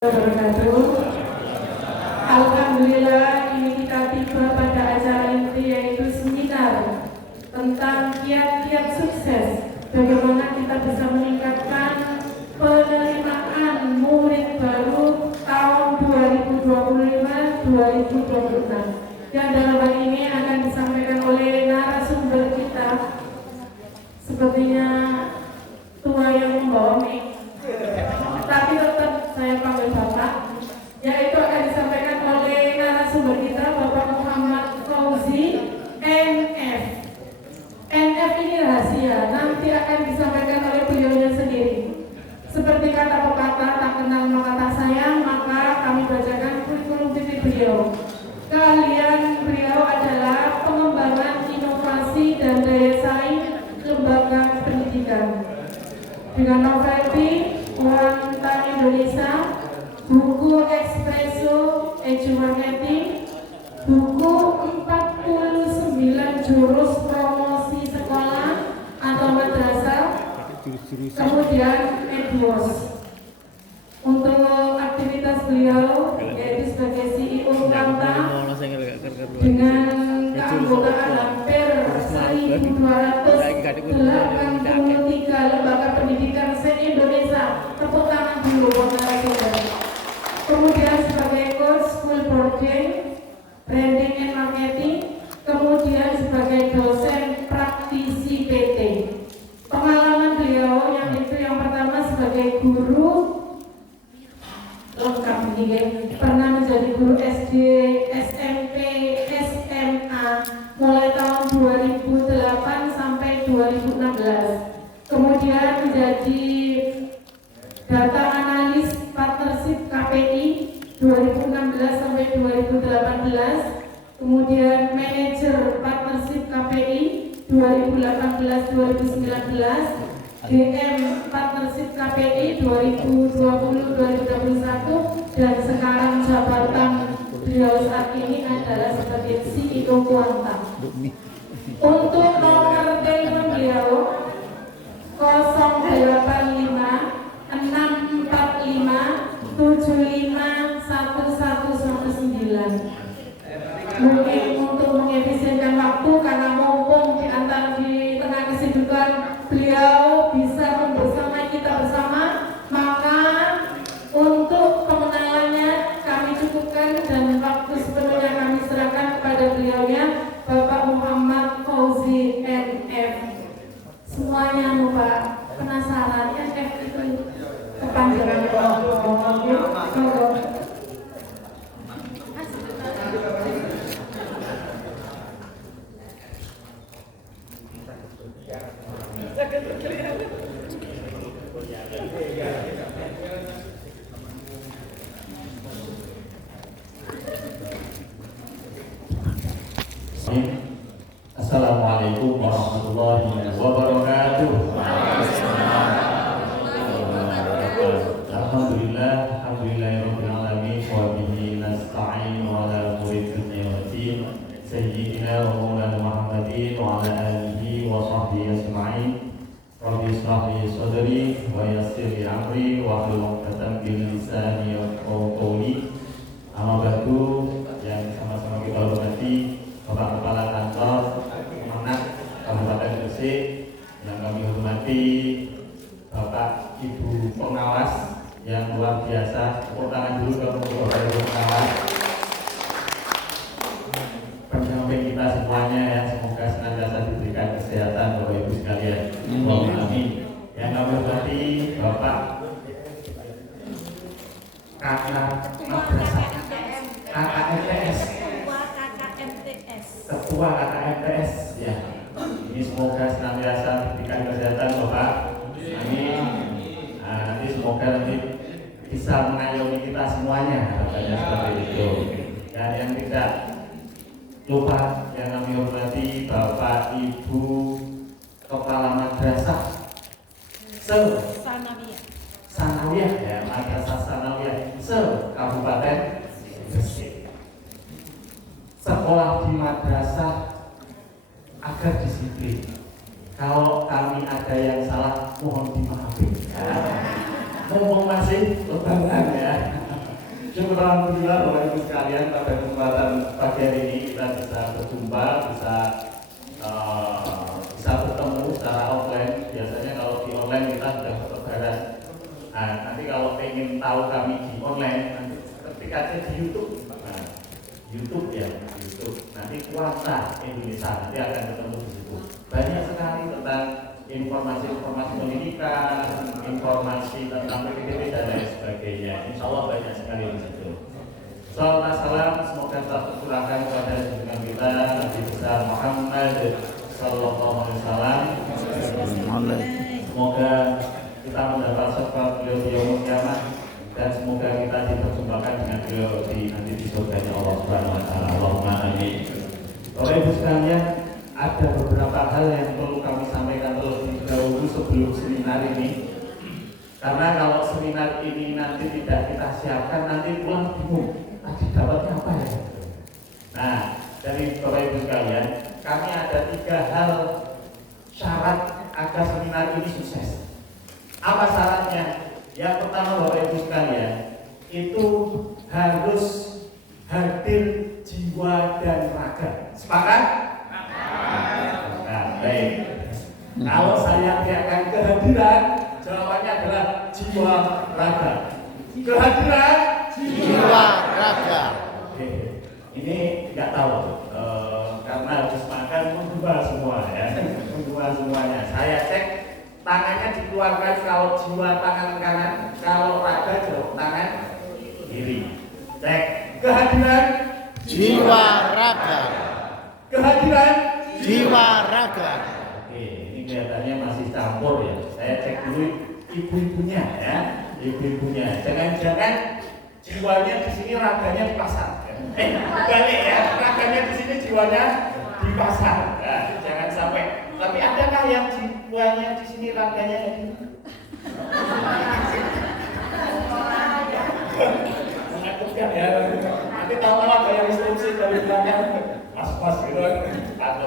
Wabarakatuh. Alhamdulillah, ini kita tiba pada acara inti yaitu seminar tentang kiat-kiat sukses, bagaimana kita bisa meningkatkan penerimaan murid baru tahun 2025-2026 yang dalam hal ini akan disampaikan oleh narasumber kita, sepertinya tua yang membawa mic, tapi tetap saya panggil Bapak, yaitu akan disampaikan oleh narasumber kita Bapak Muhammad Fauzi NF. NF ini rahasia, nanti akan disampaikan oleh beliaunya sendiri. Seperti kata pepatah, tak kenal maka tak sayang, maka kami bacakan kurikulum vitae beliau. Keahlian beliau adalah pengembangan inovasi dan daya saing lembaga pendidikan dengan novelty Wanita Indonesia, buku Espresso Edu Marketing, buku 49 jurus promosi sekolah atau madrasah, kemudian Edwos. Untuk aktivitas beliau yaitu sebagai CEO Wanta dengan keanggotaan hampir 1.283 lembaga pendidikan se-Indonesia. Tepuk tangan dulu buat narasumber. Kemudian sebagai coach school boarding, branding and marketing, kemudian sebagai dosen praktisi PT. Pengalaman beliau yang pertama sebagai guru lengkap ini ya, pernah menjadi guru SD, SMP, SMA mulai tahun 2008 sampai 2016. Kemudian menjadi data analis partnership KPI 2016 sampai 2018. Kemudian manajer partnership KPI 2018-2019. DM Partnership KPI 2020-2021 dan sekarang jabatan beliau saat ini adalah sebagai CEO Kuanta. Untuk nomor telepon beliau 085 645 751119. Mungkin untuk mengefisienkan waktu karena mumpung di tengah kesibukan beliau bisa membersamai kita bersama, maka untuk pengenalannya kami cukupkan dan waktu sepenuhnya kami serahkan kepada beliaunya Bapak Muhammad Fauzi NF. Semuanya Pak penasaran NF itu kepanjangan Assalamualaikum warahmatullahi wabarakatuh. Alhamdulillahirabbil alamin wa bihi nasta'in wa ala umuri dunya waddin. Sayyidina wa maulana Muhammadin wa ala alihi wa sahbihi ajma'in. Rabbi shrah li sadri wa yassir li amri wa hlul 'uqdatam min lisani yafqahu qawli. Amma ba'du, yang sama-sama kita hormati Bapak Kepala Kantor Kemenak Kabupaten Gresik, yang kami hormati Bapak Ibu Pengawas yang luar biasa. Tepuk tangan dulu untuk Bapak Ibu Pengawas, pendamping kita semuanya ya. Semoga senantiasa diberikan kesehatan Bapak Ibu sekalian. Amin. Yang kami hormati Bapak Kakak Madrasah KKMTS, Ketua KKMTS ya. Ini semoga senantiasa diberikan kesehatan Bapak. Amin. Nanti semoga nanti bisa mengayomi kita semuanya, harapannya seperti itu. Dan yang tidak lupa yang kami hormati Bapak Ibu Kepala Madrasah Sanawiyah ya, Madrasah Sanawiyah Kabupaten Gresik. Sekolah di madrasah agar disiplin. Kalau kami ada yang salah, mohon dimaafkan. Ngomong masih lebaran ya. Alhamdulillah Bapak Ibu sekalian, pada kesempatan pagi hari ini kita bisa berjumpa, bisa bertemu secara offline. Biasanya kalau di online kita sudah berlebaran. Nah, nanti kalau ingin tahu kami di online, nanti ketik aja di YouTube. Nah, YouTube ya, YouTube. Nanti Kuasa Indonesia nanti akan ketemu di situ. Banyak sekali tentang informasi-informasi pendidikan, informasi tentang PPDB dan lain sebagainya. Insya Allah banyak sekali di situ. Salam semoga tetap tercurahkan kepada junjungan kita Nabi besar Muhammad Sallallahu Alaihi Wasallam. Semoga kita mendapat syafaat beliau di yaumul kiamat dan semoga kita diperjumpakan dengan beliau nanti di surganya Allah Subhanahu Wa Taala. Allahumma amin. Bapak Ibu sekalian, ada beberapa hal yang perlu kami sampaikan terlebih dahulu sebelum seminar ini. Karena kalau seminar ini nanti tidak kita siapkan, nanti pulang bingung tadi dapatnya apa ya. Nah, dari Bapak Ibu sekalian, kami ada 3 hal syarat agar seminar ini sukses. Apa syaratnya? Yang pertama Bapak Ibu sekalian, itu harus hadir jiwa dan raga. Sepakat? Nah, baik. Kalau saya teriakkan kehadiran, jawabannya adalah jiwa raga. Kehadiran jiwa raga. Oke. Ini nggak tahu karena habis makan mendua semua ya, mendua semuanya. Saya cek tangannya dikeluarkan kalau jiwa tangan kanan, kalau raga jauh tangan kiri. Cek kehadiran Jiwa raga. kehadiran Jiwa raga. Oke, ini kelihatannya masih campur ya. Saya cek dulu ibu-ibunya ya, ibu-ibunya. Jangan-jangan jiwanya di sini, raganya di pasar. Balik ya, raganya di sini, jiwanya di pasar. Nah, jangan sampai. Tapi adakah yang jiwanya di sini, raganya di menakutkan ya. Nanti tahu-tahu ada yang instruksi dari belakang. Mas gitu kan.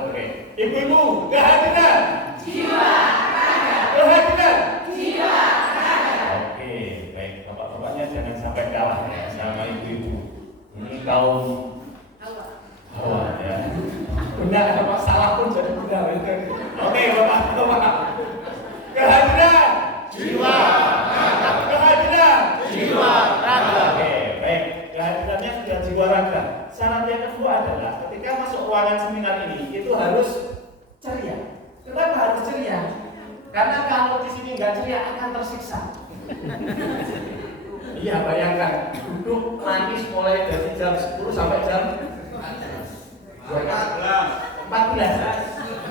Oke. Ibu-ibu, kehadiran jiwa raga. Kehadiran jiwa raga. Oke, baik. Bapak-bapaknya jangan sampai kalah ya sama ibu-ibu. Ini kaum Hawa ya. Benar, apa salah pun jadi benar. Oke, Bapak-bapak. Kehadiran jiwa raga. Kehadiran jiwa raga. Oke, baik. Kehadirannya sudah jiwa raga. Syarat yang kedua adalah ketika masuk ruangan seminar ini itu harus ceria. Kenapa harus ceria? Karena kalau di sini nggak ceria akan tersiksa. Iya, bayangkan duduk nangis mulai dari jam 10 sampai jam 14.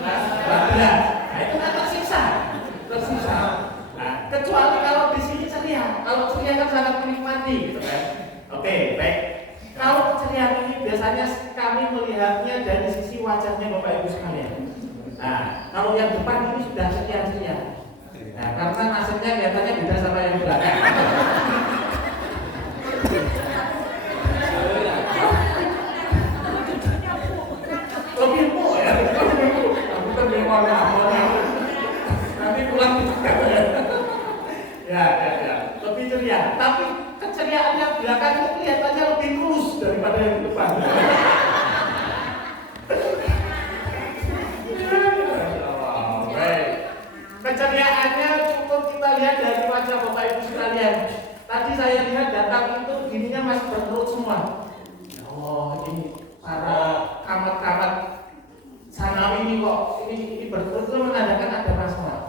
Nah, itu kan tersiksa. Nah, kecuali kalau di sini ceria. Kalau ceria kan sangat menikmati, gitu kan? Oke, baik. Kalau keceriaan ini biasanya kami melihatnya dari sisi wajahnya Bapak Ibu sekalian. Nah, kalau yang depan ini sudah ceria-ceria. Nah, karena nasibnya kelihatannya beda sama yang belakang. Lebih empuk ya. Aku kan memang nanti pulang ya. Lebih ceria. Tapi keceriaan yang belakang itu kelihatannya lebih tulus daripada yang depan. Keceriaannya cukup kita lihat dari wajah Bapak Ibu sekalian. Tadi saya lihat datang itu gininya masih berkerut semua. Oh, ini para kamat-kamat sanawi ini kok ini berkerut itu menandakan ada masalah.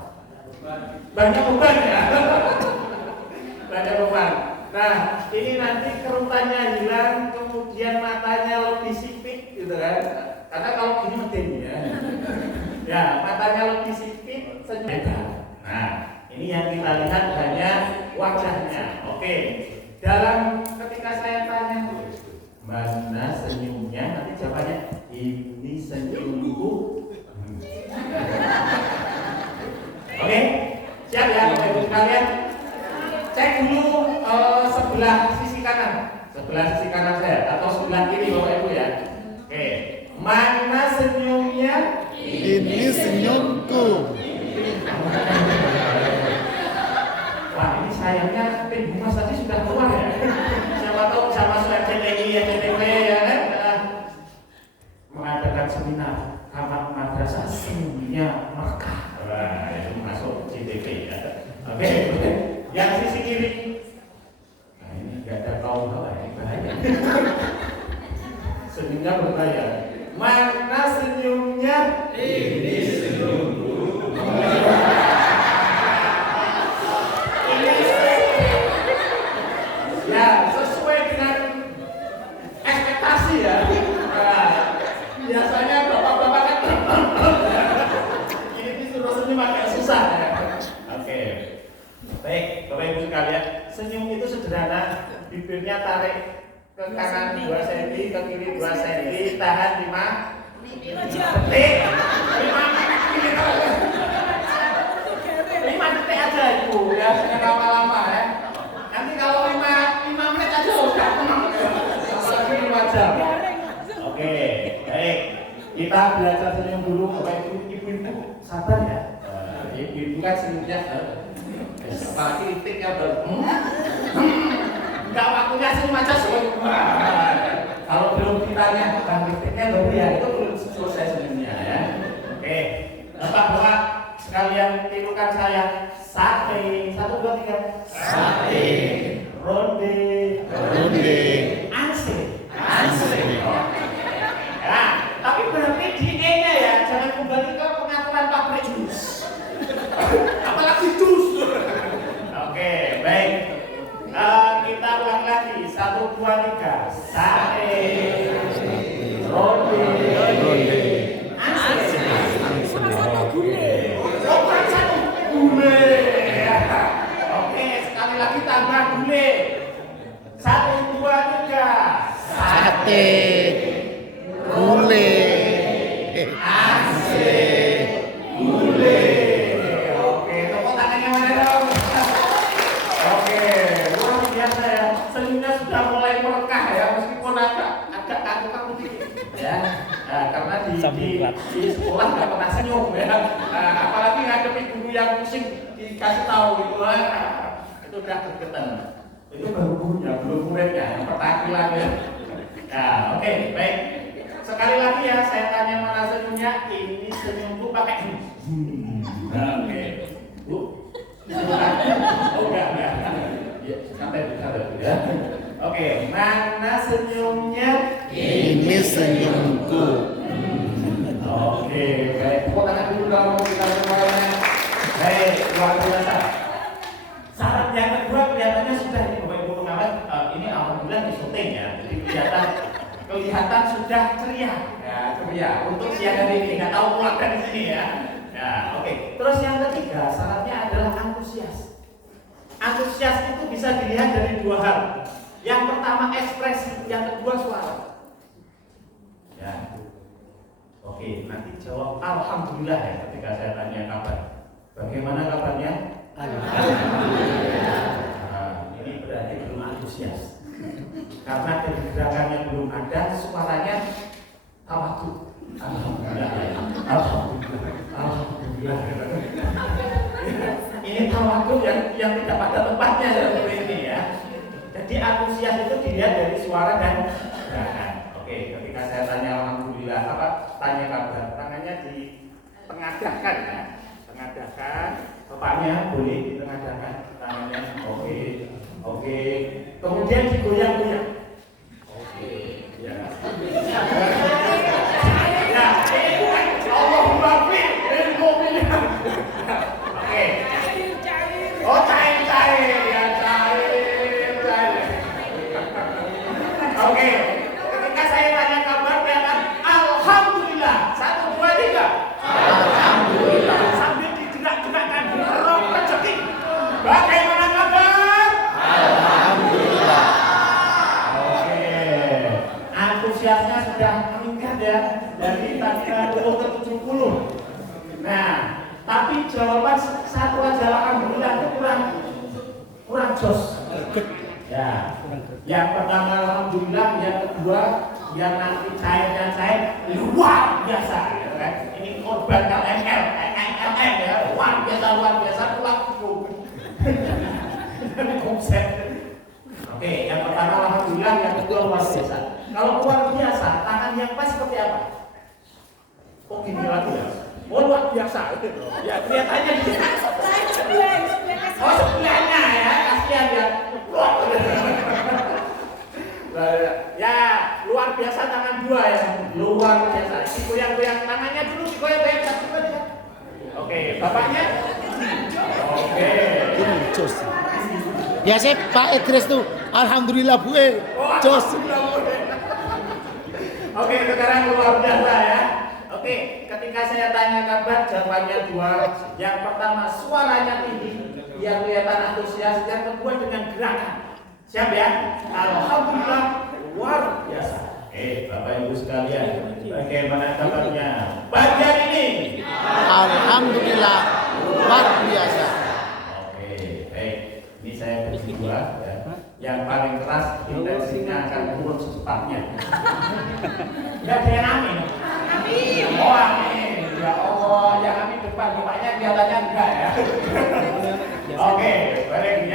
Banyak beban ya. Banyak beban. Nah, ini nanti kerutannya hilang, kemudian matanya lebih sipit gitu kan. Karena kalau gini medeni ya. Ya, matanya lebih sipit, senyum. Nah, ini yang kita lihat hanya wajahnya. Oke. Dalam ketika saya tanya, mana senyumnya? Nanti jawabannya, ini senyumku. Oke, siap ya Bapak Ibu sekalian. Cek dulu sebelah sisi kanan saya atau sebelah kiri Bapak Ibu ya. Oke, mana senyumnya? Ini senyumku. Wah, ini sayangnya tim humas tadi sudah keluar ya. Siapa tahu bisa masuk berbayar. Mana senyumnya? Ini senyumku. Ya, sesuai dengan ekspektasi ya. Nah, biasanya bapak-bapak kan ini disuruh senyum agak susah ya. Oke. Baik, Bapak Ibu sekalian, senyum itu sederhana, bibirnya tarik ke kanan 2 cm, ke kiri 2 cm, tahan 5 detik. 5 detik aja Ibu ya, jangan lama-lama ya. Nanti kalau 5 menit aja udah apalagi 5 jam. Oke, baik. Kita belajar senyum dulu, Bapak Ibu, ibu-ibu sabar ya. Ibu-ibu kan senyumnya apalagi titiknya enggak waktunya senyum aja senyum. Kalau belum ditanya bang titiknya baru ya itu belum selesai senyumnya ya. Oke, Bapak-bapak sekalian tirukan saya. Sate, 1, 2, 3. Sate. Ronde. Ronde. Anse. Ya, tapi berarti di E-nya ya, jangan kembali ke pengaturan pabrik jus. Apalagi jus. Oke, baik. Kita ulang lagi. 1, 2, 3. Sate. Ronde. Anse. Gule. Oke, sekali lagi tambah gule. 1, 2, 3. Sate. Gule. Anse. Gule. Oke, tepuk tangannya mana dong? Oke, luar biasa ya. Senyumnya sudah mulai merekah ya, meskipun agak kaku-kaku dikit ya. Nah, karena di sekolah nggak pernah senyum ya. Nah, apalagi ngadepi guru yang pusing dikasih tahu gitu lah. Itu udah gregetan. Itu baru gurunya, belum muridnya, yang petakilan ya. Nah, oke, baik. Sekali lagi ya, saya tanya mana senyumnya. Ini senyumku pakai oke. Bu. Oh, enggak. Ya, santai ya. Oke, mana senyumnya? Ini senyumku. Oke, baik. Tepuk tangan dulu kalau kita semuanya. Baik, luar biasa. Syarat yang kedua kelihatannya sudah ini Bapak Ibu pengawas. Ini alhamdulillah di syuting ya. Jadi kelihatan sudah ceria. Ya, ceria. Untuk siang hari ini nggak tahu pulang dari sini ya. Ya, oke. Terus yang ketiga syaratnya adalah antusias. Antusias itu bisa dilihat dari 2 hal. Yang pertama ekspresi, yang kedua suara. Ya. Oke, nanti jawab alhamdulillah ya ketika saya tanya kabar. Bagaimana kabarnya? Alhamdulillah. Nah, ini berarti belum antusias. Karena gerakannya belum ada, suaranya tawadhu. Alhamdulillah. Alhamdulillah. Ini tawadhu yang tidak pada tempatnya seperti ini ya. Jadi antusias itu dilihat dari suara dan gerakan. Oke, ketika saya tanya alhamdulillah tanya kabar, tangannya ditengadahkan ya. Tengadahkan, bapaknya boleh ditengadahkan tangannya. Oke. Kemudian digoyang-goyang. Oke, ya. Ya, ini bukan Allahumma fil mobilnya. Oke. Oh, cair. Ya, cair. Oke. Ketika saya tanya kabar, dia kan alhamdulillah. 1, 2, 3. Alhamdulillah. Sambil dijerak-jerakkan roh rezeki. Bagaimana kabar? Alhamdulillah. Oke. Antusiasnya sudah meningkat ya dari tadinya 20 ke 70. Nah, tapi jawaban satu aja alhamdulillah itu kurang jos. Ya. Yang pertama alhamdulillah, yang kedua yang nanti cair luar biasa ya kan. Ini korban LML ya, luar biasa pulang konsep. Oke, yang pertama alhamdulillah, yang kedua luar biasa. Kalau luar biasa, tangan yang pas seperti apa? Oh gini lagi ya. Oh luar biasa. Ya kelihatannya di oh sebelahnya ya, kasihan ya. Ya luar biasa tangan 2 ya. bapaknya? Oke. Ini jos. Biasa Pak Idris tuh, alhamdulillah Bu jos. Oke, sekarang luar biasa ya. Oke, ketika saya tanya kabar, jawabannya dua. Yang pertama suaranya tinggi, dia kelihatan antusias. Yang kedua dengan gerakan. Siap ya? Alhamdulillah luar biasa. Bapak Ibu sekalian, bagaimana kabarnya? Bagian ini. Alhamdulillah luar biasa. Oke, baik. Ini saya beri dua ya. Yang paling keras intensinya akan turun secepatnya. Enggak ada yang amin. Amin. Oh amin. Ya Allah, yang amin depan bapaknya kelihatannya enggak ya. Oke, baik.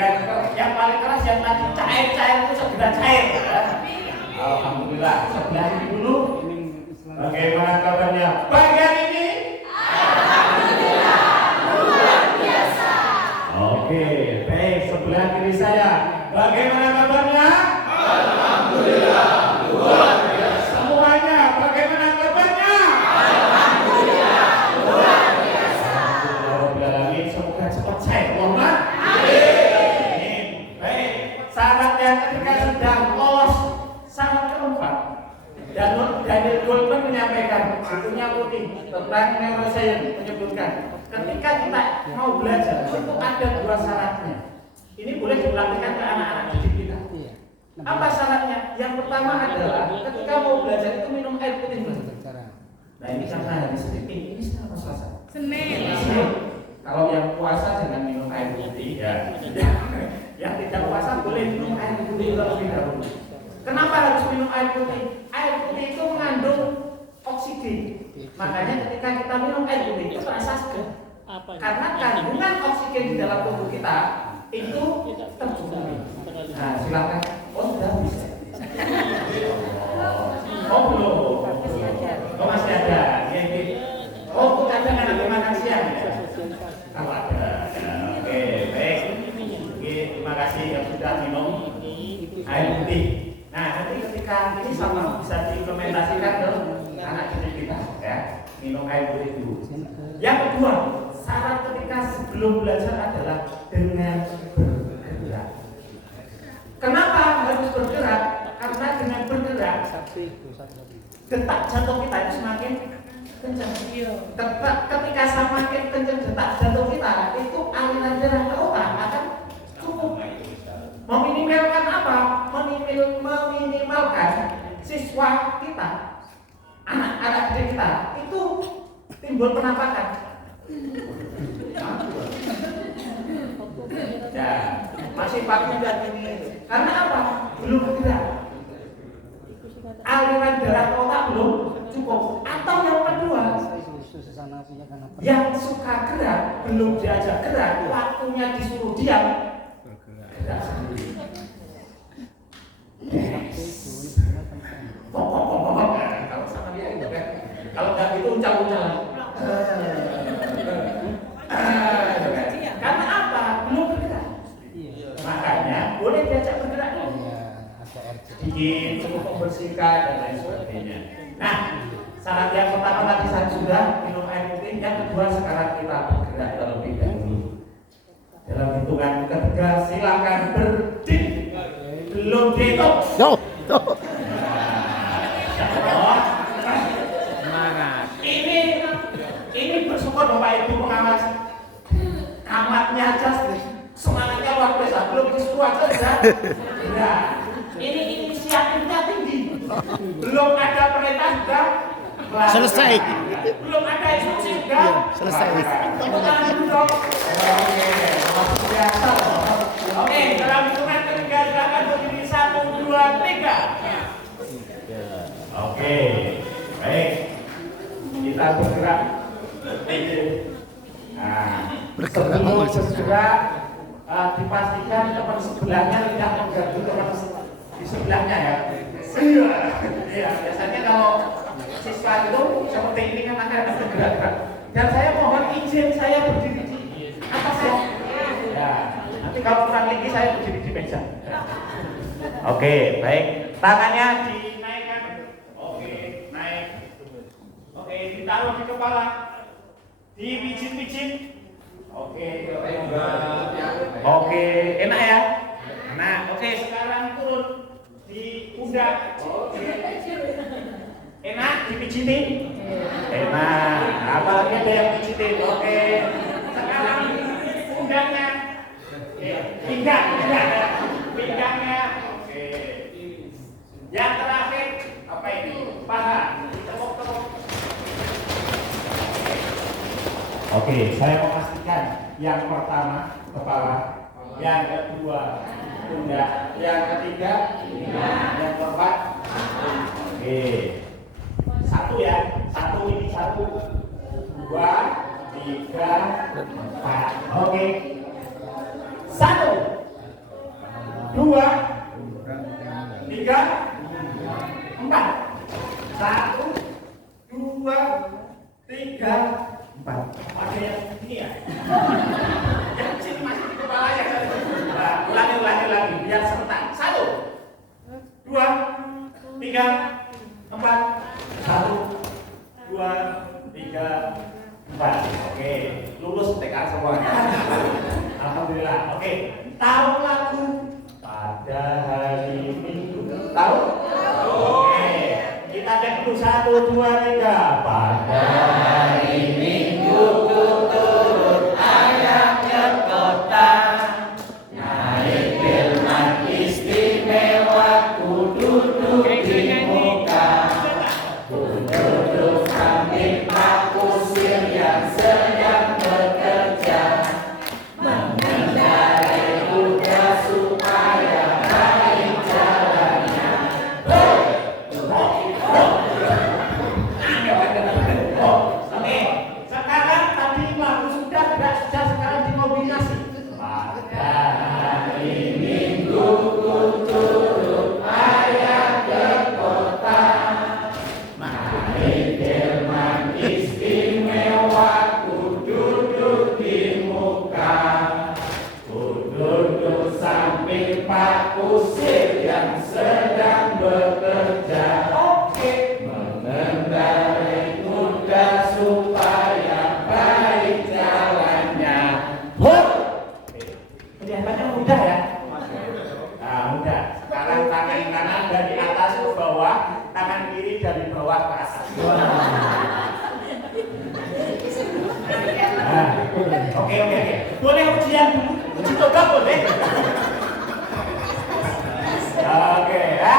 Yang paling keras yang nanti cair-cair itu segera cair ya. Alhamdulillah. Sebelah ini dulu. Bagaimana kabarnya? Bagian ini. Alhamdulillah luar biasa. Oke, baik. Sebelah kiri saya. Bagaimana kabarnya? Alhamdulillah luar biasa. Semuanya, bagaimana kabarnya? Alhamdulillah luar biasa. Alhamdulillah, semoga cepat cair. Mohon amin. Baik. Syaratnya ketika sedang lolos syarat keempat. Dan Daniel Goleman menyampaikan bukunya putih tentang neuroscience menyebutkan ketika kita mau belajar itu ada dua syaratnya. Ini boleh dipraktikkan ke anak-anak didik kita. Apa syaratnya? Yang pertama adalah ketika mau belajar itu minum air putih. Nah ini karena hari Senin, ini Selasa Selasa. Senin. Kalau yang puasa jangan minum air putih ya. Yang tidak puasa boleh minum air putih terlebih dahulu. Kenapa harus minum air putih? Air putih itu mengandung oksigen. Makanya ketika kita minum air putih itu terasa segar. Karena kandungan oksigen di dalam tubuh kita itu tercukupi. Nah, silakan. Oh, sudah bisa. Oh, belum. Oh, masih ada. Oh, bukan dengan nanti makan siang ya. Kalau ada. Oke, baik. Oke, terima kasih yang sudah minum air putih. Nah, nanti ketika ini sama bisa diimplementasikan ke anak didik kita ya. Minum air putih dulu. Yang kedua, syarat ketika sebelum belajar adalah dengan bergerak. Kenapa harus bergerak? Karena dengan bergerak detak jantung kita itu semakin kencang. Ketika semakin kencang detak jantung kita, itu aliran darah ke otak akan cukup. Meminimalkan apa? Meminimalkan siswa kita, anak-anak didik kita itu timbul penampakan. Ya, masih bagus dan ini. Karena apa? Belum bergerak. Aliran darah ke otak belum cukup. Atau yang kedua, yang suka gerak belum diajak gerak, waktunya disuruh diam. Gerak sendiri. Kalau sama dia itu kan. Kalau nggak gitu uncang-uncang. Karena apa? Belum bergerak. Makanya boleh diajak bergerak dulu. Sedikit, cukup membersihkan dan lain sebagainya. Nah, syarat yang pertama tadi saya sudah minum air putih. Yang kedua sekarang kita bergerak terlebih dahulu. Dalam hitungan ketiga silakan berdiri. Belum dihitung. Ini bersyukur Bapak Ibu pengawas. Kamatnya aja semangatnya luar biasa. Belum disuruh aja sudah. Nah, ini inisiatifnya tinggi. Belum ada perintah sudah Selesai. Belum ada instruksi sudah Selesai. Tepuk tangan dulu dong. Oke, dalam hitungan ketiga silakan berdiri 1, 2, 3. Oke, baik. Kita bergerak. Nah, sebelum bergerak dipastikan teman sebelahnya tidak mengganggu teman di sebelahnya ya. Iya, biasanya kalau siswa itu seperti ini kan akan bergerak-gerak. Dan saya mohon izin saya berdiri di atas ya. Ya, nanti kalau kurang tinggi saya berdiri di meja. Oke, baik. Tangannya dinaikkan. Oke, naik. Oke, ditaruh di kepala. Dipijit-pijit. Oke, oke, enak ya? Nah, oke, sekarang turun di pundak. Oke. Enak dipijitin? Enak. Apalagi ada yang pijitin. Oke. Sekarang pundaknya. Pinggangnya. Oke. Yang terakhir apa ini? Paha. Tepuk-tepuk. Oke, saya memastikan yang pertama kepala, yang kedua pundak, yang ketiga yang keempat. Oke. Satu ya, satu, dua, tiga, empat. Oke. Satu, dua, tiga, empat. Satu, dua, tiga, empat. Ada yang ini ya? Yang sini masih di kepala ya? Nah, ulangi biar serentak. Satu, dua, tiga, empat. Satu, dua, tiga, empat. Oke, lulus TK semua. Alhamdulillah. Oke, tahu lagu pada hari Minggu? Tahu? Oke, kita cek dulu. Satu, dua, tiga. Pada hari Minggu ku turun ayah ke kota, naik delman istimewa, ku duduk di muka. Duduk samping Pak Kusir yang sedang bekerja, mengendarai kuda supaya baik jalannya. Oke, sekarang tadi lagu sudah sekarang dikombinasi. Pada hari Minggu ku turun ayah ke kota, naik delman istimewa, ku duduk di muka, ku duduk samping Pak Kusir yang sedang bekerja. Oke, mengendarai kuda supaya baik jalannya. Kelihatannya mudah ya? Nah, mudah. Sekarang tangan kanan dari atas ke bawah, tangan kiri dari bawah ke atas. Nah, oke. Boleh ujian dulu? Uji coba boleh? Oke ya.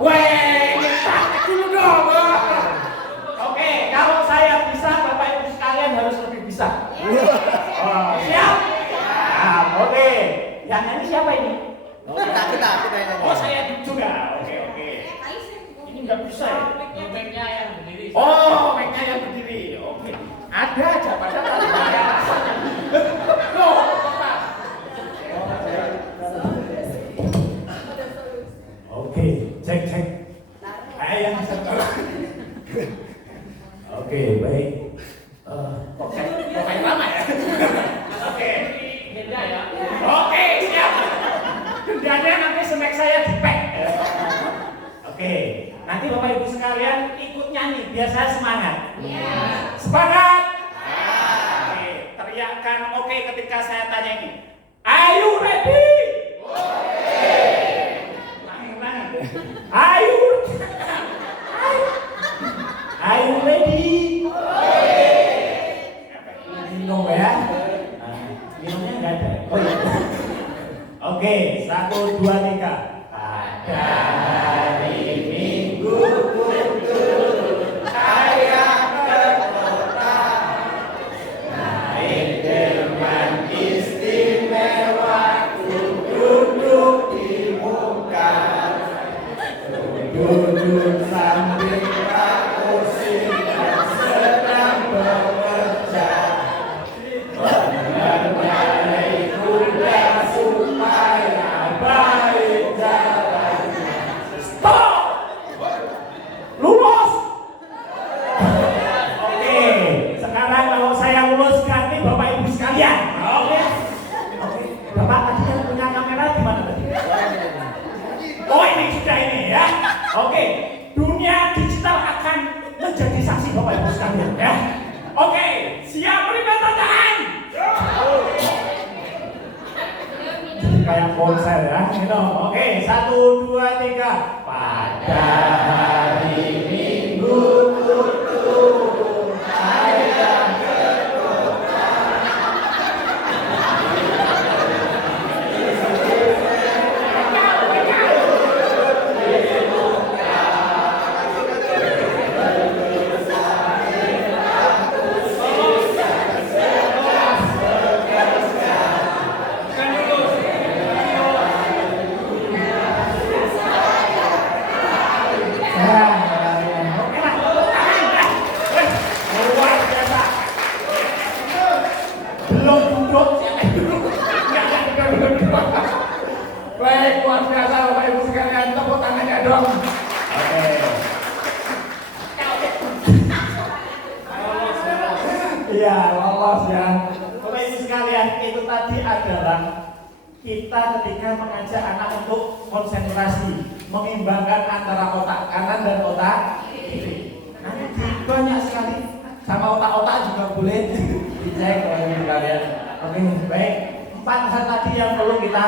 Weh, dulu dong. Oke, kalau saya bisa, Bapak Ibu sekalian harus lebih bisa. Oh, siap? Nah, oke. Yang nyanyi siapa ini? Kita Oh, saya juga. Oke. Ini nggak bisa ya? Mic-nya yang berdiri. Oh, mic-nya yang berdiri. Oke. Ada aja padahal tadi saya rasanya. Loh, Bapak. Oke, cek. Yang setelah. Oke, baik. Kok kayak lama ya? Oke. Beda ya. Oke, siap. Gendanya nanti snack saya dipek. Oke, nanti Bapak Ibu sekalian ikut nyanyi biar saya semangat. Semangat. Oke, teriakkan oke ketika saya tanya ini. Are you ready? Ulangi. Are you ready? Minum ya. Minumnya enggak ada. Oh iya. Oke, 1, 2, 3. Pada hari Minggu ku turun ayah ke kota, naik delman istimewa, ku duduk di muka, duduk samping Pak Kusir yang sedang bekerja, mengendarai kuda supaya baik jalannya. Stop! Lulus! Oke, sekarang kalau saya lulus ganti Bapak Ibu sekalian. Oke. Bapak tadi yang punya kamera di mana tadi? Oh, ini sudah ini ya. Oke, dunia digital akan menjadi jadi saksi Bapak Ibu sekalian ya. Oke, siap beri tanda tangan. Kayak konser ya, gitu. Oke, 1, 2, 3. Pada hari Minggu baik, luar biasa Bapak Ibu sekalian, tepuk tangannya dong. Oke. Iya, lolos ya. Bapak Ibu sekalian, itu tadi adalah kita ketika mengajak anak untuk konsentrasi, mengimbangkan antara otak kanan dan otak kiri. Nanti banyak sekali, sama otak-otak juga boleh dicek Bapak Ibu sekalian. Oke, baik. 4 hal tadi yang perlu kita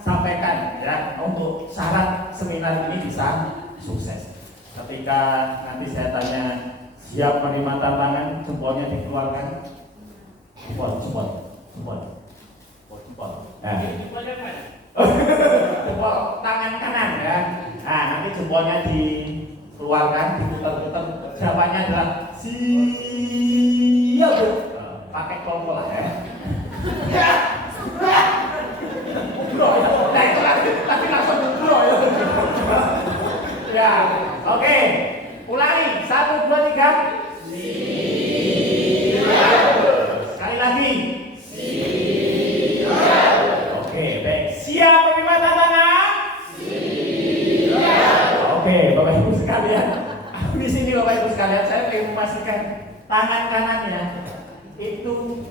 sampaikan ya untuk syarat seminar ini bisa sukses. Ketika nanti saya tanya siap menerima tantangan, jempolnya dikeluarkan. Jempol. Nah, jempol tangan kanan ya. Nah, nanti jempolnya dikeluarkan, diputar-putar. Jawabannya adalah siap. Pakai kompol ya. Nah itu tapi langsung bro ya. Ya, oke. Ulangi, 1, 2, 3. Siap. Sekali lagi. Siap. Oke, baik. Siap menerima tantangan? Siap. Oke, Bapak Ibu sekalian. Di sini Bapak Ibu sekalian, saya ingin memastikan tangan kanannya itu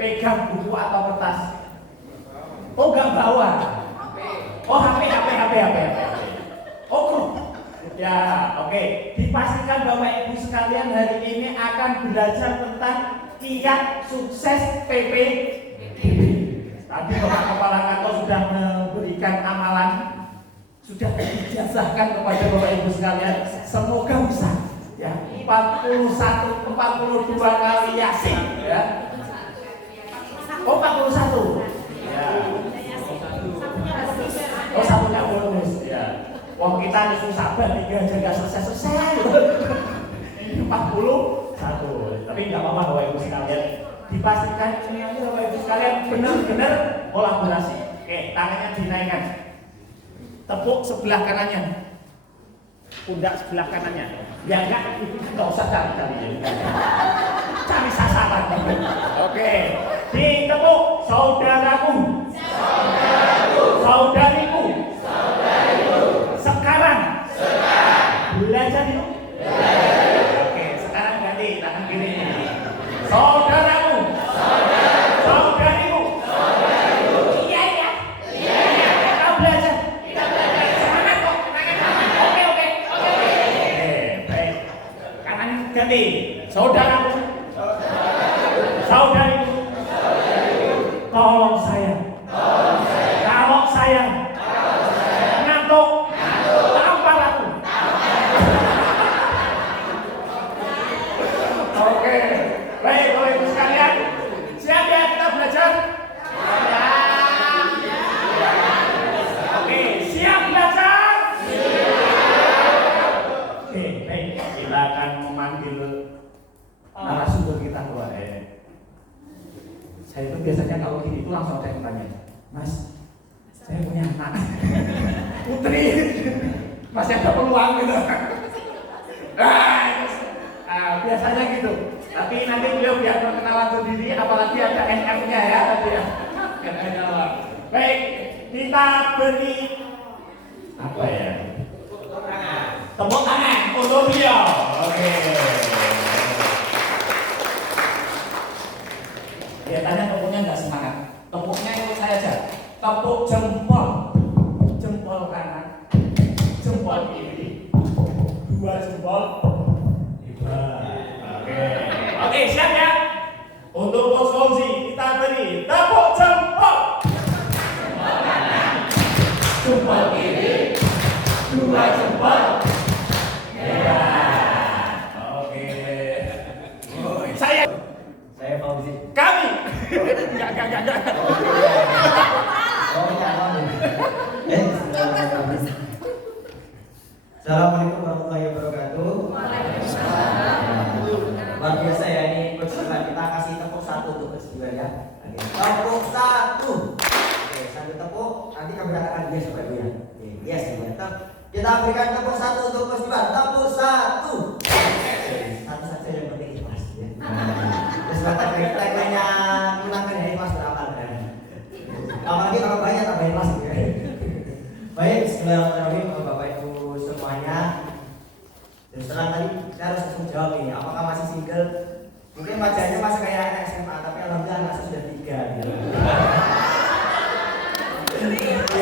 pegang buku atau kertas. Oh, enggak bawa. Oh, HP. Oh, ya, oke. Dipastikan Bapak Ibu sekalian hari ini akan belajar tentang kiat sukses PPDB. Tadi Bapak Kepala Kantor sudah memberikan amalan, sudah dijazahkan kepada Bapak Ibu sekalian. Semoga bisa. Ya, 42 kali Yasin. Ya. Oh, 41. Ya. Oh, satunya bonus ya. Wong kita harus sabar 3 aja nggak selesai. Ini 41. Tapi nggak apa-apa Bapak Ibu sekalian. Dipastikan ini aja Bapak Ibu sekalian benar-benar kolaborasi. Oke, tangannya dinaikkan. Tepuk sebelah kanannya. Pundak sebelah kanannya. Ya nggak usah cari-cari. Cari sasaran. Oke. Ditepuk saudaraku. Saudariku. Sekarang. Belajar itu. Oke, sekarang ganti tangan kiri. Saudaraku. Saudariku. Iya. Kita belajar. Semangat kok. Oke. Baik. Kanan ganti. Saudaraku. Saudariku. Tolong saya. Kalau saya ngantuk, tampar aku. Oke, baik Bapak Ibu sekalian, siap ya kita belajar? Oke, siap belajar? Oke, baik, kita akan memanggil narasumber kita keluar. Saya itu biasanya kalau gini itu langsung ada yang tanya, Mas, saya punya anak putri, masih ada peluang gitu. Biasanya gitu. Tapi nanti beliau biar perkenalan sendiri, apalagi ada NF-nya ya tadi ya. Baik, kita beri apa ya? Tepuk tangan untuk beliau. Oke. Kelihatannya tepuknya nggak semangat. Tepuknya ikut saya aja. Tepuk jempol, jempol kanan, jempol kiri, 2 jempol. Hebat. jempol kiri, 2 jempol. Ya. Oke. Saya Fauzi. kami. Enggak. Oh ya, Assalamualaikum warahmatullahi wabarakatuh. Luar biasa ya ini coach Iwan. Kita kasih tepuk satu untuk coach Iwan ya. Oke. Tepuk satu. Oke, sambil tepuk nanti kami katakan yes Pak Ibu ya. Oke, yes mantap. Kita berikan tepuk satu untuk coach Iwan. Tepuk satu. Satu saja yang penting ikhlas ya. Terus kata tagline-nya menangkan ya ikhlas beramal kan. Apalagi kalau banyak tambah ikhlas ya. Baik, bismillahirrahmanirrahim Bapak Ibu semuanya. Terus terang tadi saya harus langsung jawab ini, apakah masih single? Mungkin wajahnya masih kayak anak SMA, tapi alhamdulillah anak saya sudah 3 gitu.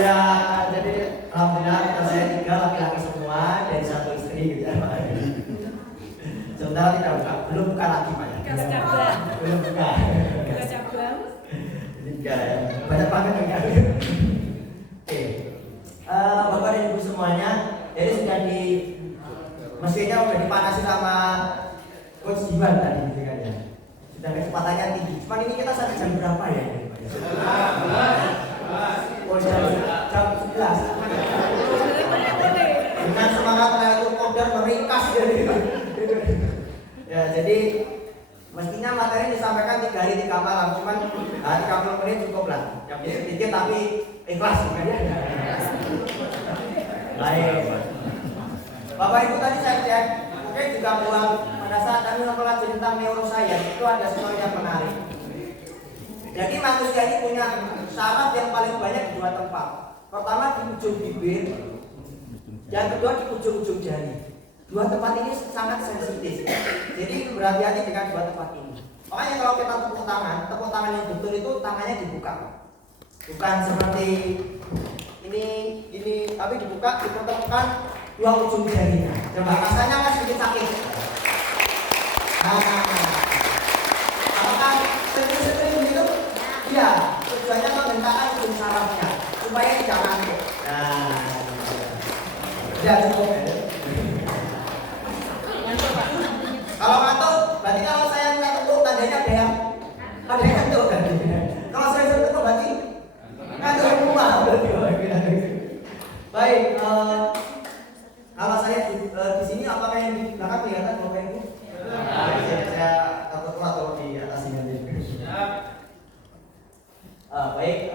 Ya, jadi alhamdulillah kita saya 3 laki-laki semua dari 1 istri gitu ya Pak. Sementara tidak buka, belum buka lagi Pak. Belum buka. 3 ya, banyak banget enggak. Oke. Bapak dan Ibu semuanya, jadi sudah mestinya udah dipanasi sama Coach Iwan tadi gitu kan ya. Sudah kecepatannya tinggi. Cuman ini kita sampai jam berapa ya? Oh, jam 11. Dengan semangat layar kodar meringkas jadi. Ya, jadi mestinya materi disampaikan 3 hari 3 malam, cuman 30 menit cukup lah. Yang sedikit tapi ikhlas kan ya. Baik. Bapak Ibu tadi saya cek, mungkin juga buat pada saat kami mempelajari tentang neuroscience itu ada sesuatu yang menarik. Jadi manusia ini punya saraf yang paling banyak di 2 tempat. Pertama di ujung bibir, yang kedua di ujung-ujung jari. 2 tempat ini sangat sensitif. Jadi berhati-hati dengan 2 tempat ini. Makanya kalau kita tepuk tangan yang betul itu tangannya dibuka. Bukan seperti ini, tapi dibuka, dipertemukan 2 ujung jarinya. Coba rasanya kan sedikit sakit. Nah, apakah sering begitu? Iya, tujuannya membentangkan ujung sarafnya supaya tidak ngantuk. Nah, ya cukup. Kalau ngantuk, berarti kalau saya minta tepuk tandanya ada yang ngantuk kan? Kalau saya suruh tepuk berarti ngantuk semua berarti. Baik, kalau saya di sini apakah yang di belakang kelihatan Bapak Ibu? Saya takut atau di atas ini nanti. Baik,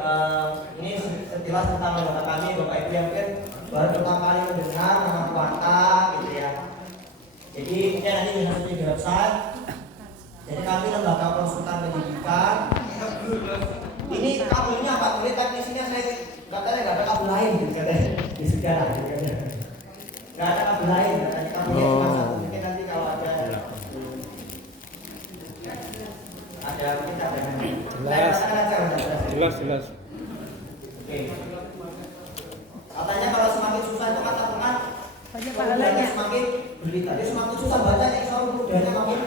ini sekilas tentang lembaga kami Bapak Ibu yang mungkin baru pertama kali mendengar nama Kuanta gitu ya. Jadi mungkin nanti bisa searching di website. Jadi kami lembaga konsultan pendidikan. Ini kabelnya Pak, ini teknisinya saya katanya nggak ada kabel lain gitu katanya di sejarah gitu katanya. Nggak ada kabel lain katanya kabelnya cuma satu. Mungkin nanti kalau ada mungkin ada Jelas. Oke. Katanya kalau semakin susah itu kata teman Banyak pahalanya. Semakin berita, dia semakin susah bacanya, insya Allah mudahnya makin.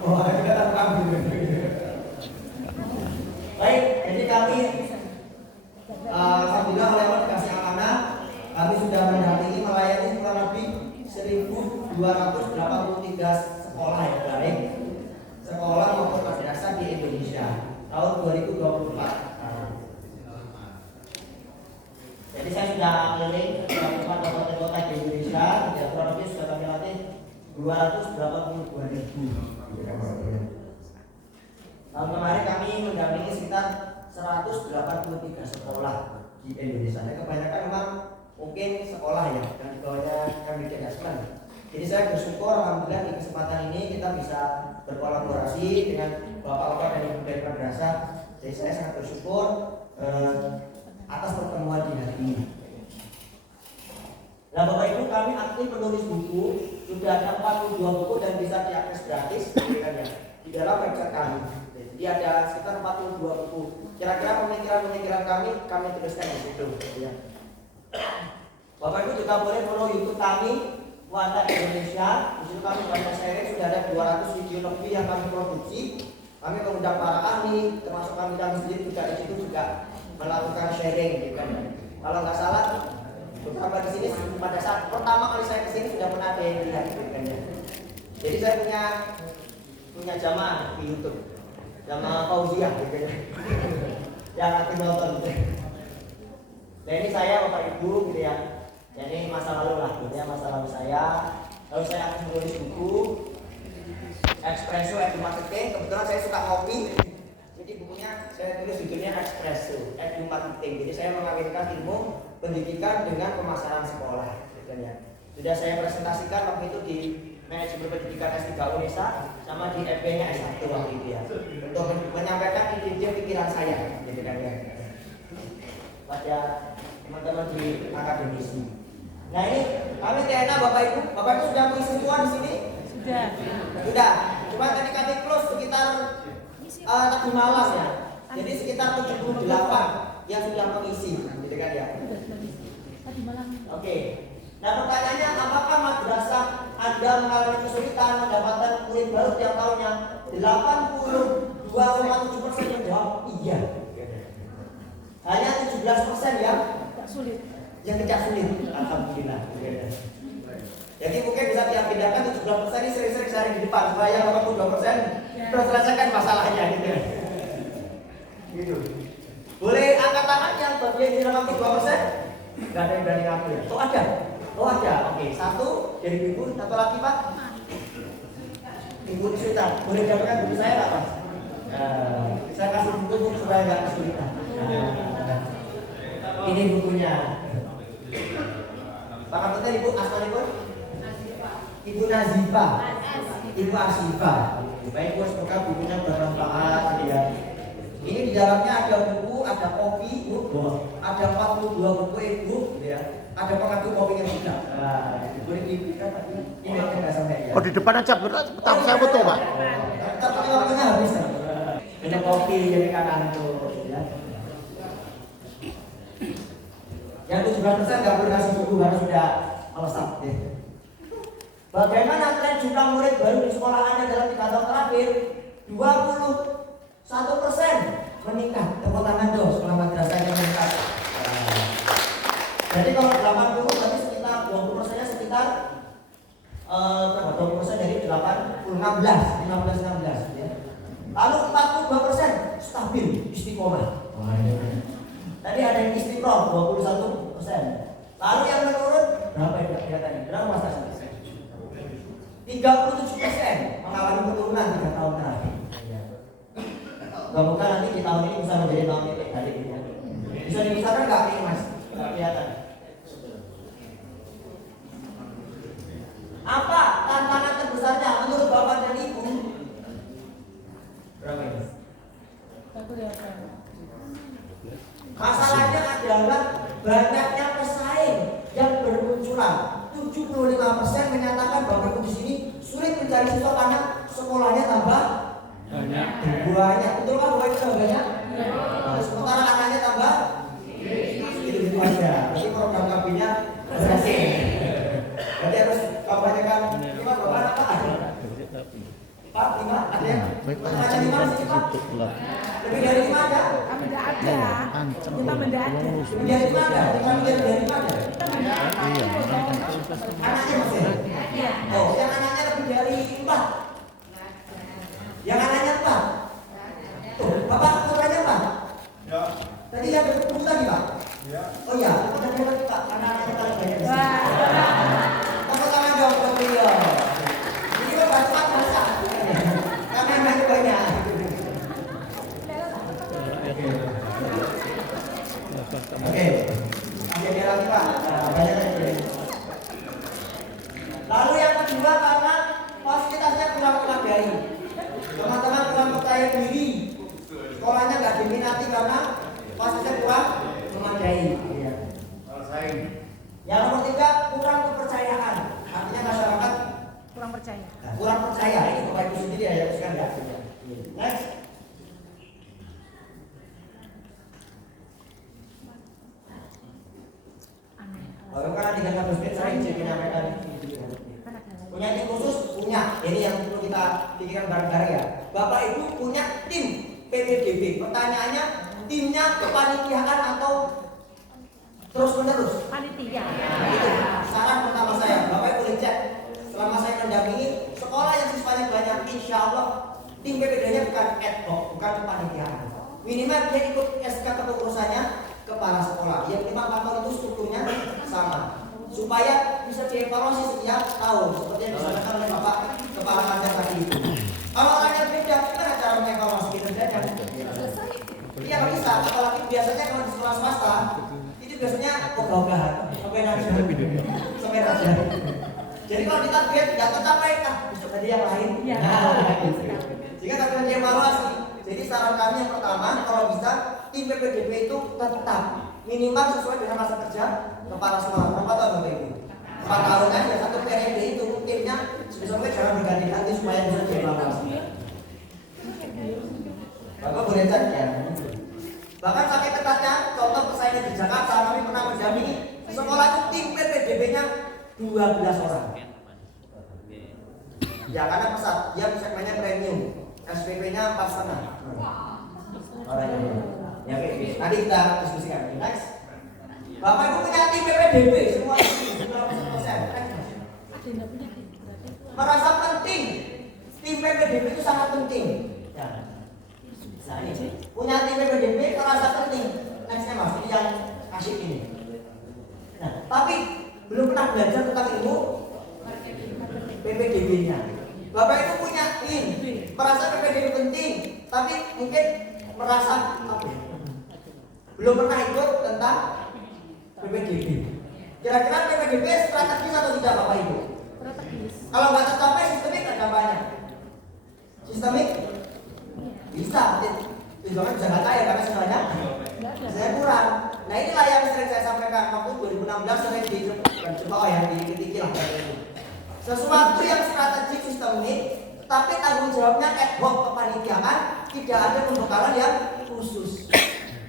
Oh, ada juga tak. Baik, jadi kami alhamdulillah oleh Allah dikasih amanah, kami sudah mendampingi melayani kurang lebih 1.283 sekolah ya baik sekolah maupun madrasah di Indonesia tahun 2024. Jadi saya sudah keliling ke beberapa kota-kota di Indonesia, ya kurang lebih sudah kami latih 282.000. Tahun kemarin kami mendampingi sekitar 183 sekolah di Indonesia. Dan kebanyakan memang mungkin sekolah ya, yang di bawahnya kami dikasihkan. Jadi saya bersyukur alhamdulillah di kesempatan ini kita bisa berkolaborasi dengan bapak-bapak dan ibu dari madrasah. Jadi saya sangat bersyukur atas pertemuan di hari ini. Nah Bapak Ibu, kami aktif menulis buku, sudah ada 42 buku dan bisa diakses gratis di dalam website kami. Jadi ada sekitar 42 buku. Kira-kira pemikiran-pemikiran kami tuliskan di situ. Ya. Bapak Ibu juga boleh follow YouTube kami, Kuanta Indonesia. Di situ kami banyak sharing, sudah ada 200 video lebih yang kami produksi. Kami mengundang para ahli, termasuk kami sendiri juga di situ juga melakukan sharing. Gitu kan. Kalau nggak salah beberapa di sini pada saat pertama kali saya kesini sudah pernah ada yang lihat ikannya. Jadi saya punya jamaah di YouTube, jamaah Fauziah gitu ya, yang aktif nonton gitu. Nah ini saya Bapak Ibu gitu ya. Jadi masa lalu lah gitu ya, masa lalu saya. Lalu saya akan menulis buku Espresso Edu Marketing. Kebetulan saya suka kopi. Jadi bukunya saya tulis judulnya Espresso Edu Marketing. Jadi saya mengawinkan ilmu pendidikan dengan pemasaran sekolah gitu ya. Sudah saya presentasikan waktu itu di Manajemen Pendidikan S3 UNESA sama di FP-nya S1 waktu itu ya. Untuk menyampaikan ide-ide pikiran saya gitu kan ya. Pada teman-teman di akademisi. Nah ini kami TNA Bapak Ibu sudah mengisi semua di sini? Sudah. Cuma tadi kami close sekitar tadi malam ya. Jadi sekitar 78 yang sudah mengisi, gitu kan ya. Oke. Nah pertanyaannya, apakah madrasah Anda mengalami kesulitan mendapatkan murid baru tiap tahunnya? 82,7% menjawab iya. Hanya 17% yang Sulit. yang tidak sulit, alhamdulillah. Jadi mungkin bisa diagendakan 17% ini sering-sering cari di depan supaya yang 82% terus selesaikan masalahnya gitu. Gitu. Boleh angkat tangan yang bagian di 82%? Enggak ada yang berani ngaku ya? Oh ada? Oh ada, oke. Satu dari ibu, satu lagi Pak. Ibu kesulitan, boleh dapatkan buku saya nggak Pak? Saya kasih buku supaya nggak kesulitan. Ini bukunya. Pak Kapten Ibu asal Ibu? Ibu Nazifa. Ibu Asifa. Baik Bu, semoga bukunya bermanfaat ya. Ini di dalamnya ada buku, ada kopi, Bu. Ada 42 buku Ibu ya. Ada pengatur kopinya juga. Nah, boleh diberikan Pak. Ini enggak sampai ya. Oh di depan aja tahu saya foto Pak. Tapi waktunya habis. Ini kopi jadi kanan tuh ya. Yang 17% nggak perlu kasih buku harus sudah melesat. Ya. Bagaimana tren jumlah murid baru di sekolah Anda dalam 3 tahun terakhir? 21% meningkat. Tepuk tangan dong, sekolah madrasahnya meningkat. Jadi kalau 80 berarti sekitar 20%-nya sekitar 20% dari 15-16 ya. Lalu 42% stabil istiqomah. Tadi ada yang istiqomah 21%. Lalu yang menurun berapa ya kelihatannya? Berapa Mas Tasmi? 37% mengalami penurunan 3 tahun terakhir. Semoga nanti di tahun ini bisa menjadi tahun titik balik ya. Bisa dibesarkan nggak ini Mas? Nggak kelihatan. Apa tantangan terbesarnya menurut Bapak dan Ibu? Berapa ini? Masalahnya adalah banyaknya pesaing yang bermunculan. 75% menyatakan bahwa di sini sulit mencari siswa karena sekolahnya tambah banyak. Betul kan bahwa itu banyak? Sementara anaknya tambah itu aja. Jadi program kabinnya berhasil. Jadi harus kebanyakan 5 bapak apa? 4, 5 ada yang? Ada 5 di sini Pak? Lebih dari 5 ada? Tidak ada. Kita mendadak. Lebih dari 5 ada? Lebih dari 5 ada? Anaknya masih? Oh, yang anaknya lebih dari 4. Yang anaknya 4. Tuh, Bapak putranya 4? Ya. Tadi yang berkumpul tadi Pak? Ya. Oh iya, putranya lagi Pak, karena anaknya paling banyak di sini. Tepuk tangan dong buat beliau. Ini Pak baca bahasa. Karena anaknya banyak. Oke. Jadi lagi Pak, banyak lagi. Lalu yang kedua karena fasilitasnya kurang memadai. Teman-teman kurang percaya diri. Sekolahnya nggak diminati karena fasilitasnya kurang memadai. Yang nomor 3 kurang kepercayaan. Artinya masyarakat Kurang percaya. kurang percaya. Ini Bapak Ibu sendiri ya yang sekarang ya. Next. Kalau kan 300 menit saya ingin menyampaikan ini. Punya tim khusus? Punya. Ini yang perlu kita pikirkan bareng-bareng ya. Bapak Ibu punya tim PPDB. Pertanyaannya, timnya kepanitiaan atau terus-menerus? Panitia. Panitia. Nah, itu saran pertama saya. Bapak Ibu boleh cek. Selama saya mendampingi sekolah yang siswanya banyak, insya Allah tim PPD-nya bukan ad hoc, bukan kepanitiaan. Minimal dia ikut SK kepengurusannya kepala sekolah. Yang minimal kantor itu strukturnya sama, supaya bisa dievaluasi setiap tahun seperti yang disampaikan oleh Bapak Kepala Kantor tadi itu. Kalau orangnya beda, gimana cara mengevaluasi kinerjanya? Iya nggak bisa, apalagi biasanya kalau di sekolah swasta itu biasanya ogah-ogahan sampai nanti. Jadi kalau ditarget nggak tercapai, besok tadi yang lain. Iya. Jika tak bisa dievaluasi. Jadi saran kami yang pertama, kalau bisa tim PPDB itu tetap minimal sesuai dengan masa kerja kepala sekolah. Berapa tahun Bapak Ibu? 4 tahun aja satu periode itu timnya sebisa-bisa jangan berganti-ganti supaya bisa dievaluasi. Bapak boleh cek ya. Bahkan sampai ketatnya, contoh saya di Jakarta, kami pernah mendampingi sekolah itu tim PPDB-nya 12 orang. Ya karena pesat, dia segmennya premium, SPP-nya 4,5. Orangnya. Ya oke, nanti kita diskusikan. Next. Bapak Ibu punya tim PPDB semua 90%. Merasa penting, tim PPDB itu sangat penting. Ya. Nah ini punya tim PPDB merasa penting. Nextnya Mas, ini yang asyik ini. Nah, tapi belum pernah belajar tentang ilmu PPDB-nya. Bapak itu punya tim, merasa PPDB penting, tapi mungkin merasa apa? Belum pernah ikut tentang PPDB. Kira-kira PPDB strategis atau tidak Bapak Ibu? Strategis. Kalau nggak tercapai sistemik ada banyak. Sistemik bisa, tujuannya bisa nggak kaya karena sebenarnya saya kurang. Nah inilah yang sering saya sampaikan waktu 2016 sering dicoba ya dikritiki lah. Sesuatu yang strategis sistemik, tapi tanggung jawabnya ad hoc kepanitiaan, tidak ada pembekalan yang khusus.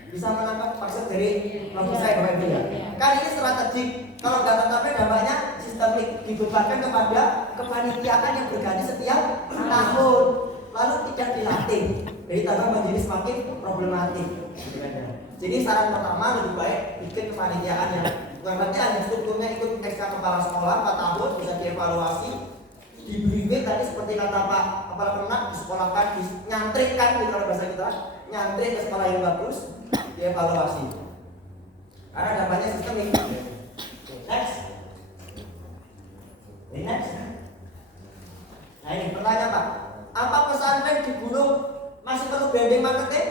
Bisa menangkap maksud dari logis saya Bapak Ibu ya. Kan ini strategik. Kalau nggak tercapai dampaknya sistemik, dibebankan kepada kepanitiaan yang berganti setiap tahun, lalu tidak dilatih. Jadi tambah menjadi semakin problematik. Jadi saran pertama lebih baik bikin kepanitiaan yang bukan berarti hanya strukturnya ikut SK kepala sekolah 4 tahun bisa dievaluasi, di briefing tadi seperti kata Pak Kepala Kemenak disekolahkan, nyantrikan di kalau bahasa kita, nyantrik ke sekolah yang bagus, dievaluasi. Karena dampaknya sistemik. Next. Next. Nah ini pertanyaan Pak, apa pesantren di gunung masih perlu branding marketing?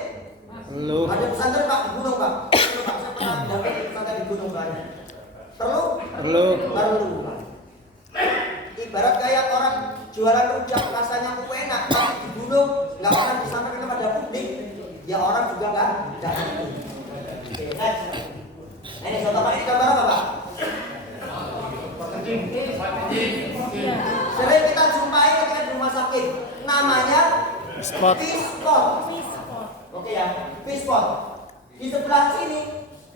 Perlu. Ada pesantren Pak di gunung Pak. Perlu Pak, saya pernah dapat pesantren di gunung Pak. Perlu? Perlu. Perlu Pak. Ibarat kayak orang jualan rujak rasanya enak, tapi di gunung nggak pernah disampaikan kepada publik, ya orang juga nggak ngerti. Oke, next. Nah, ini contoh ini gambar apa Pak? Sering kita jumpai ketika di rumah sakit, namanya Spot. Pispot. Oke ya, Pispot. Di sebelah sini,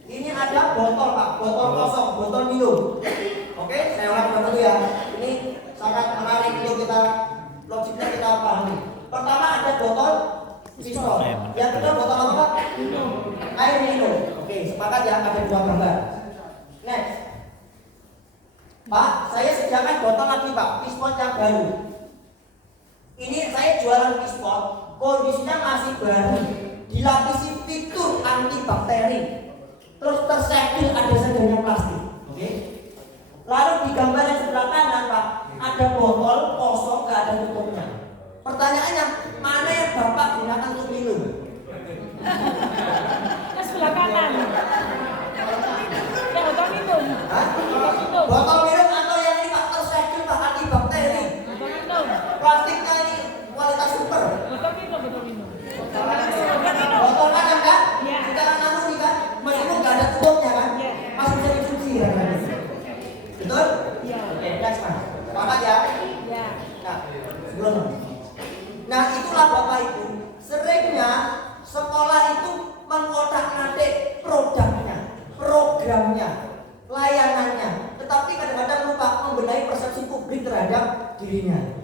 ini ada botol Pak, botol kosong, botol minum. Oke, saya ulang dulu ya. Ini sangat menarik untuk kita logiknya kita pahami. Pertama ada botol Pispot. Yang kedua botol apa Pak? Air minum. Oke, sepakat ya, ada 2 gambar. Next. Pak, saya sediakan botol lagi Pak, Pispot yang baru. Ini saya jualan Pispot, kondisinya masih baru, dilapisi fitur antibakteri, terus tersegel ada sedianya plastik. Oke. Lalu di gambar yang sebelah kanan Pak, ada botol kosong gak ada tutupnya. Pertanyaannya, mana yang Bapak gunakan untuk minum? Ke sebelah kanan. Yang botol minum. Hah? Botol minum. Botol minum atau yang ini Pak tersegel Pak antibakteri? Botol minum. Plastiknya ini kualitas super. Botol minum. Botol minum. Botol kanan kan? Iya. Secara nanomi kan? Meskipun nggak ada tutupnya kan? Iya. Masih bisa dicuci ya kan? Betul? Iya. Oke, next Mas. Sepakat ya? Iya. Nah, sebelum. Nah itulah Bapak Ibu. Seringnya sekolah itu mengotak-atik produknya, programnya, layanannya, tetapi kadang-kadang lupa membenahi persepsi publik terhadap dirinya.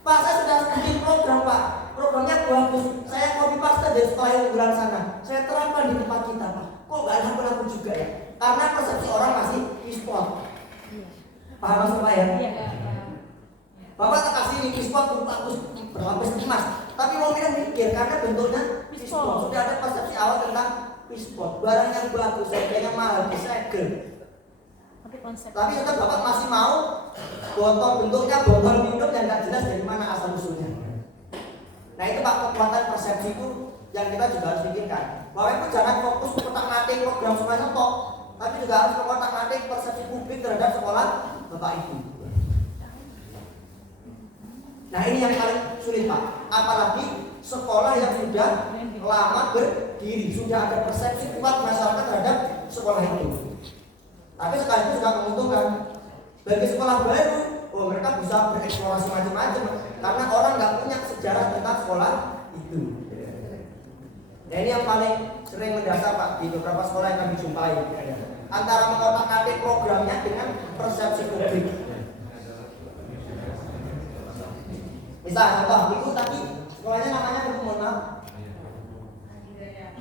Pak, saya sudah bikin program Pak, programnya bagus. Saya copy paste dari sekolah yang unggulan sana. Saya terapkan di tempat kita Pak. Kok nggak laku-laku juga ya? Karena persepsi orang masih e-sport. Paham maksud Pak ya? Bapak tak kasih ini e-sport berlapis emas, tapi mau mikir karena bentuknya e-sport. Sudah ada persepsi awal tentang e-sport. Barang yang bagus, harganya mahal, disegel. Tapi tetap Bapak masih mau botol bentuknya botol minum yang nggak jelas dari mana asal usulnya. Nah itu Pak, kekuatan persepsi itu yang kita juga harus pikirkan. Bapak Ibu jangan fokus kotak-atik program semuanya tok, tapi juga harus kotak-atik persepsi publik terhadap sekolah Bapak Ibu. Nah ini yang paling sulit Pak, apalagi sekolah yang sudah lama berdiri, sudah ada persepsi kuat masyarakat terhadap sekolah itu. Tapi sekaligus juga menguntungkan bagi sekolah baru, mereka bisa bereksplorasi macam-macam karena orang nggak punya sejarah tentang sekolah itu. Nah ini yang paling sering mendasar Pak di beberapa sekolah yang kami jumpai, antara mengotak-atik programnya dengan persepsi publik. Misal contoh, itu tadi sekolahnya namanya mohon maaf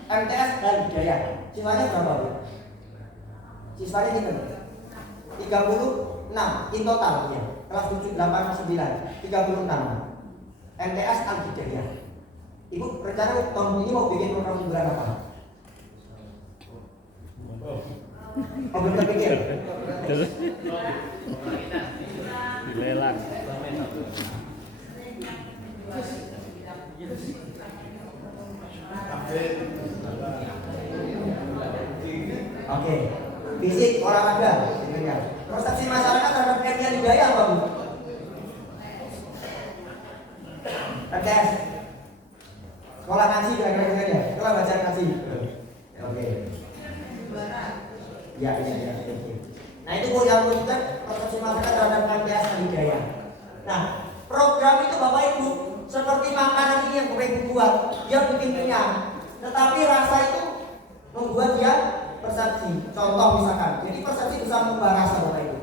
MTS dan Hidayah. Siswanya berapa Bu? Siswanya kita 36 in total ya. Kelas 7, 8, 9 36 MTS dan Hidayah. Ibu rencana tahun ini mau bikin program unggulan apa? Oh belum terpikir? Dilelang. Oke, fisik, olahraga, persepsi masyarakat terhadap MTS Hidayah apa Bu? MTS sekolah ngaji kira-kira ya, sekolah baca ngaji. Oke. Ya. Nah itu Bu yang menunjukkan persepsi masyarakat terhadap MTS Hidayah. Nah program itu Bapak Ibu seperti makanan ini yang Bapak Ibu buat, dia bikin kenyang, tetapi rasa itu membuat dia persepsi. Contoh misalkan, jadi persepsi bisa mengubah rasa Bapak Ibu.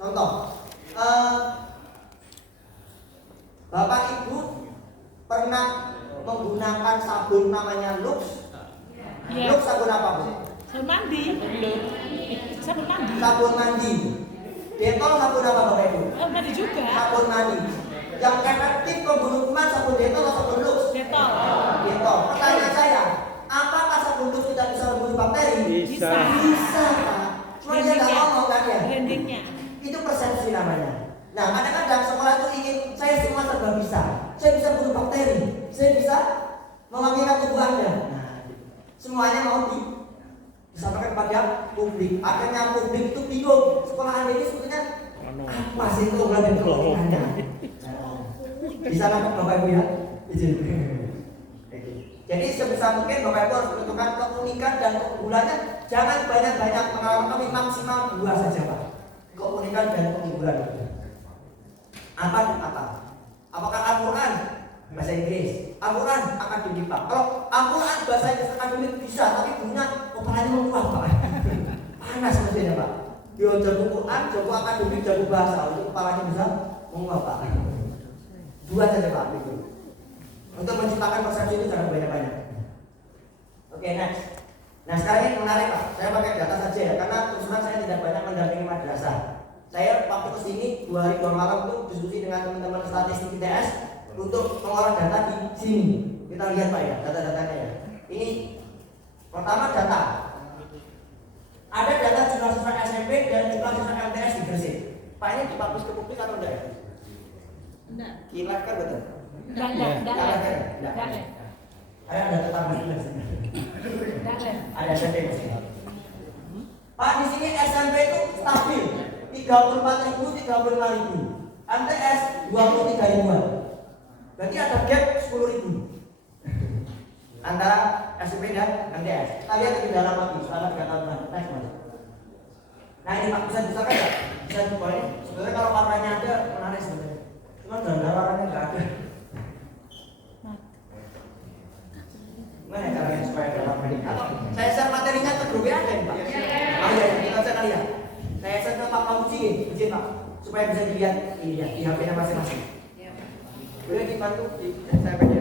Contoh, Bapak Ibu pernah menggunakan sabun namanya Lux? Ya. Lux sabun apa Bu? Sabun mandi. Sabun mandi. Sabun mandi. Detol sabun apa Bapak Ibu? Mandi juga. Sabun mandi. Yang efektif membunuh kuman sabun Detol atau sabun Lux? Detol. Detol. Pertanyaan saya, apakah sabun Lux tidak bisa membunuh bakteri? Bisa. Bisa Pak. Cuma dia nggak ngomong kan ya? Brandingnya. Itu persepsi namanya. Nah kadang-kadang sekolah itu ingin saya semua serba bisa. Saya bisa bunuh bakteri. Saya bisa mewangikan tubuh Anda. Nah, semuanya mau disampaikan kepada publik. Akhirnya publik itu bingung. Sekolah Anda ini sebetulnya apa sih keunggulan dan kelemahannya? Bisa nangkap Bapak Ibu ya? Izin. Jadi sebisa mungkin Bapak Ibu harus menentukan keunikan dan keunggulannya. Jangan banyak-banyak, pengalaman kami maksimal 2 saja Pak. Keunikan dan keunggulan. Apa dan apa? Apakah Al-Quran bahasa Inggris, Al-Quran akademik Pak? Kalau Al-Quran bahasa Inggris akademik bisa, tapi bunyinya kepalanya menguap Pak. Panas mestinya Pak. Dia jago Quran, jago akademik, jago bahasa, itu kepalanya bisa menguap Pak. 2 saja Pak itu. Untuk menciptakan persepsi itu jangan banyak-banyak. Oke, next. Nah sekarang ini menarik Pak. Saya pakai data saja ya, karena terus terang saya tidak banyak mendampingi madrasah. Saya waktu kesini 2 hari 2 malam itu diskusi dengan teman-teman statistik ITS untuk mengolah data di sini. Kita lihat Pak ya, data-datanya ya. Ini pertama data. Ada data jumlah siswa SMP dan jumlah siswa MTS di Gresik. Pak ini dipublish ke publik atau enggak ya? Enggak. Kira kan betul? Enggak. Ada tetangga juga sini. Ada SMP masih. Pak di sini SMP itu stabil 34.000, 35.000. MTS 23.000-an. Berarti ada gap 10.000 antara SMP dan MTS. Kita lihat lebih dalam lagi selama 3 tahun next Mas. Nah ini Pak bisa kan ya? Bisa coba ini. Sebenarnya kalau warnanya ada menarik sebenarnya. Cuma gambar warnanya nggak ada. Gimana caranya supaya ada warnanya? Kalau saya share materinya ke grup ada nih Pak. Oh iya, kita share kali ya. Saya share ke Pak Pamuji, izin Pak, supaya bisa dilihat ini ya di HP-nya masing-masing. Boleh dibantu saya baca.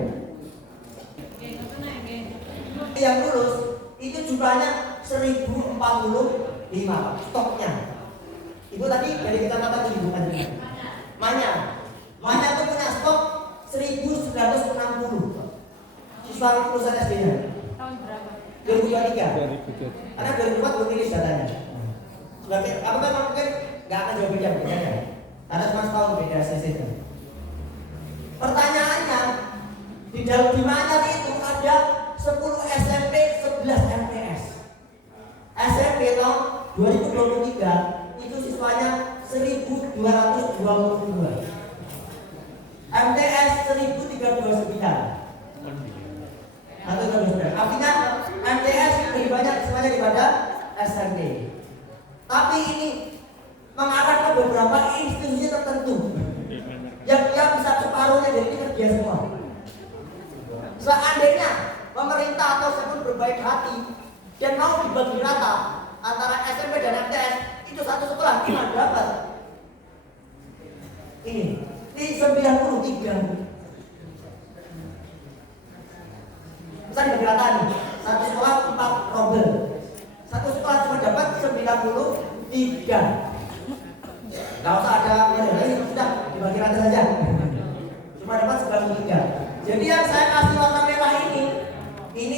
Yang lulus itu jumlahnya 1040 5 Pak, stoknya. Ibu tadi dari kecamatan tujuh bukan? Manya tuh punya stok 1960 siswa lulusan SD-nya. Tahun berapa? 2023. Karena 2004 belum rilis datanya. Sebagai apa kan mungkin nggak akan jauh beda kan? Karena cuma setahun beda SSD. Pertanyaannya di dalam di Manyar itu ada 10 SMP 11 MTS. SMP tahun 2023 itu siswanya 1222. MTS 1039. Artinya MTS lebih banyak siswanya daripada SMP. Tapi ini mengarah ke beberapa institusi tertentu yang bisa separuhnya dari ini kerja semua. Seandainya pemerintah atau sebut berbaik hati dan mau dibagi rata antara SMP dan MTS, itu satu sekolah gimana dapat? Ini di 93. Bisa dibagi rata nih. Satu sekolah 4 robel. Satu sekolah cuma dapat 93. Gak usah ada ini sudah dibagi rata saja. Cuma dapat 93. Jadi yang saya kasih warna merah ini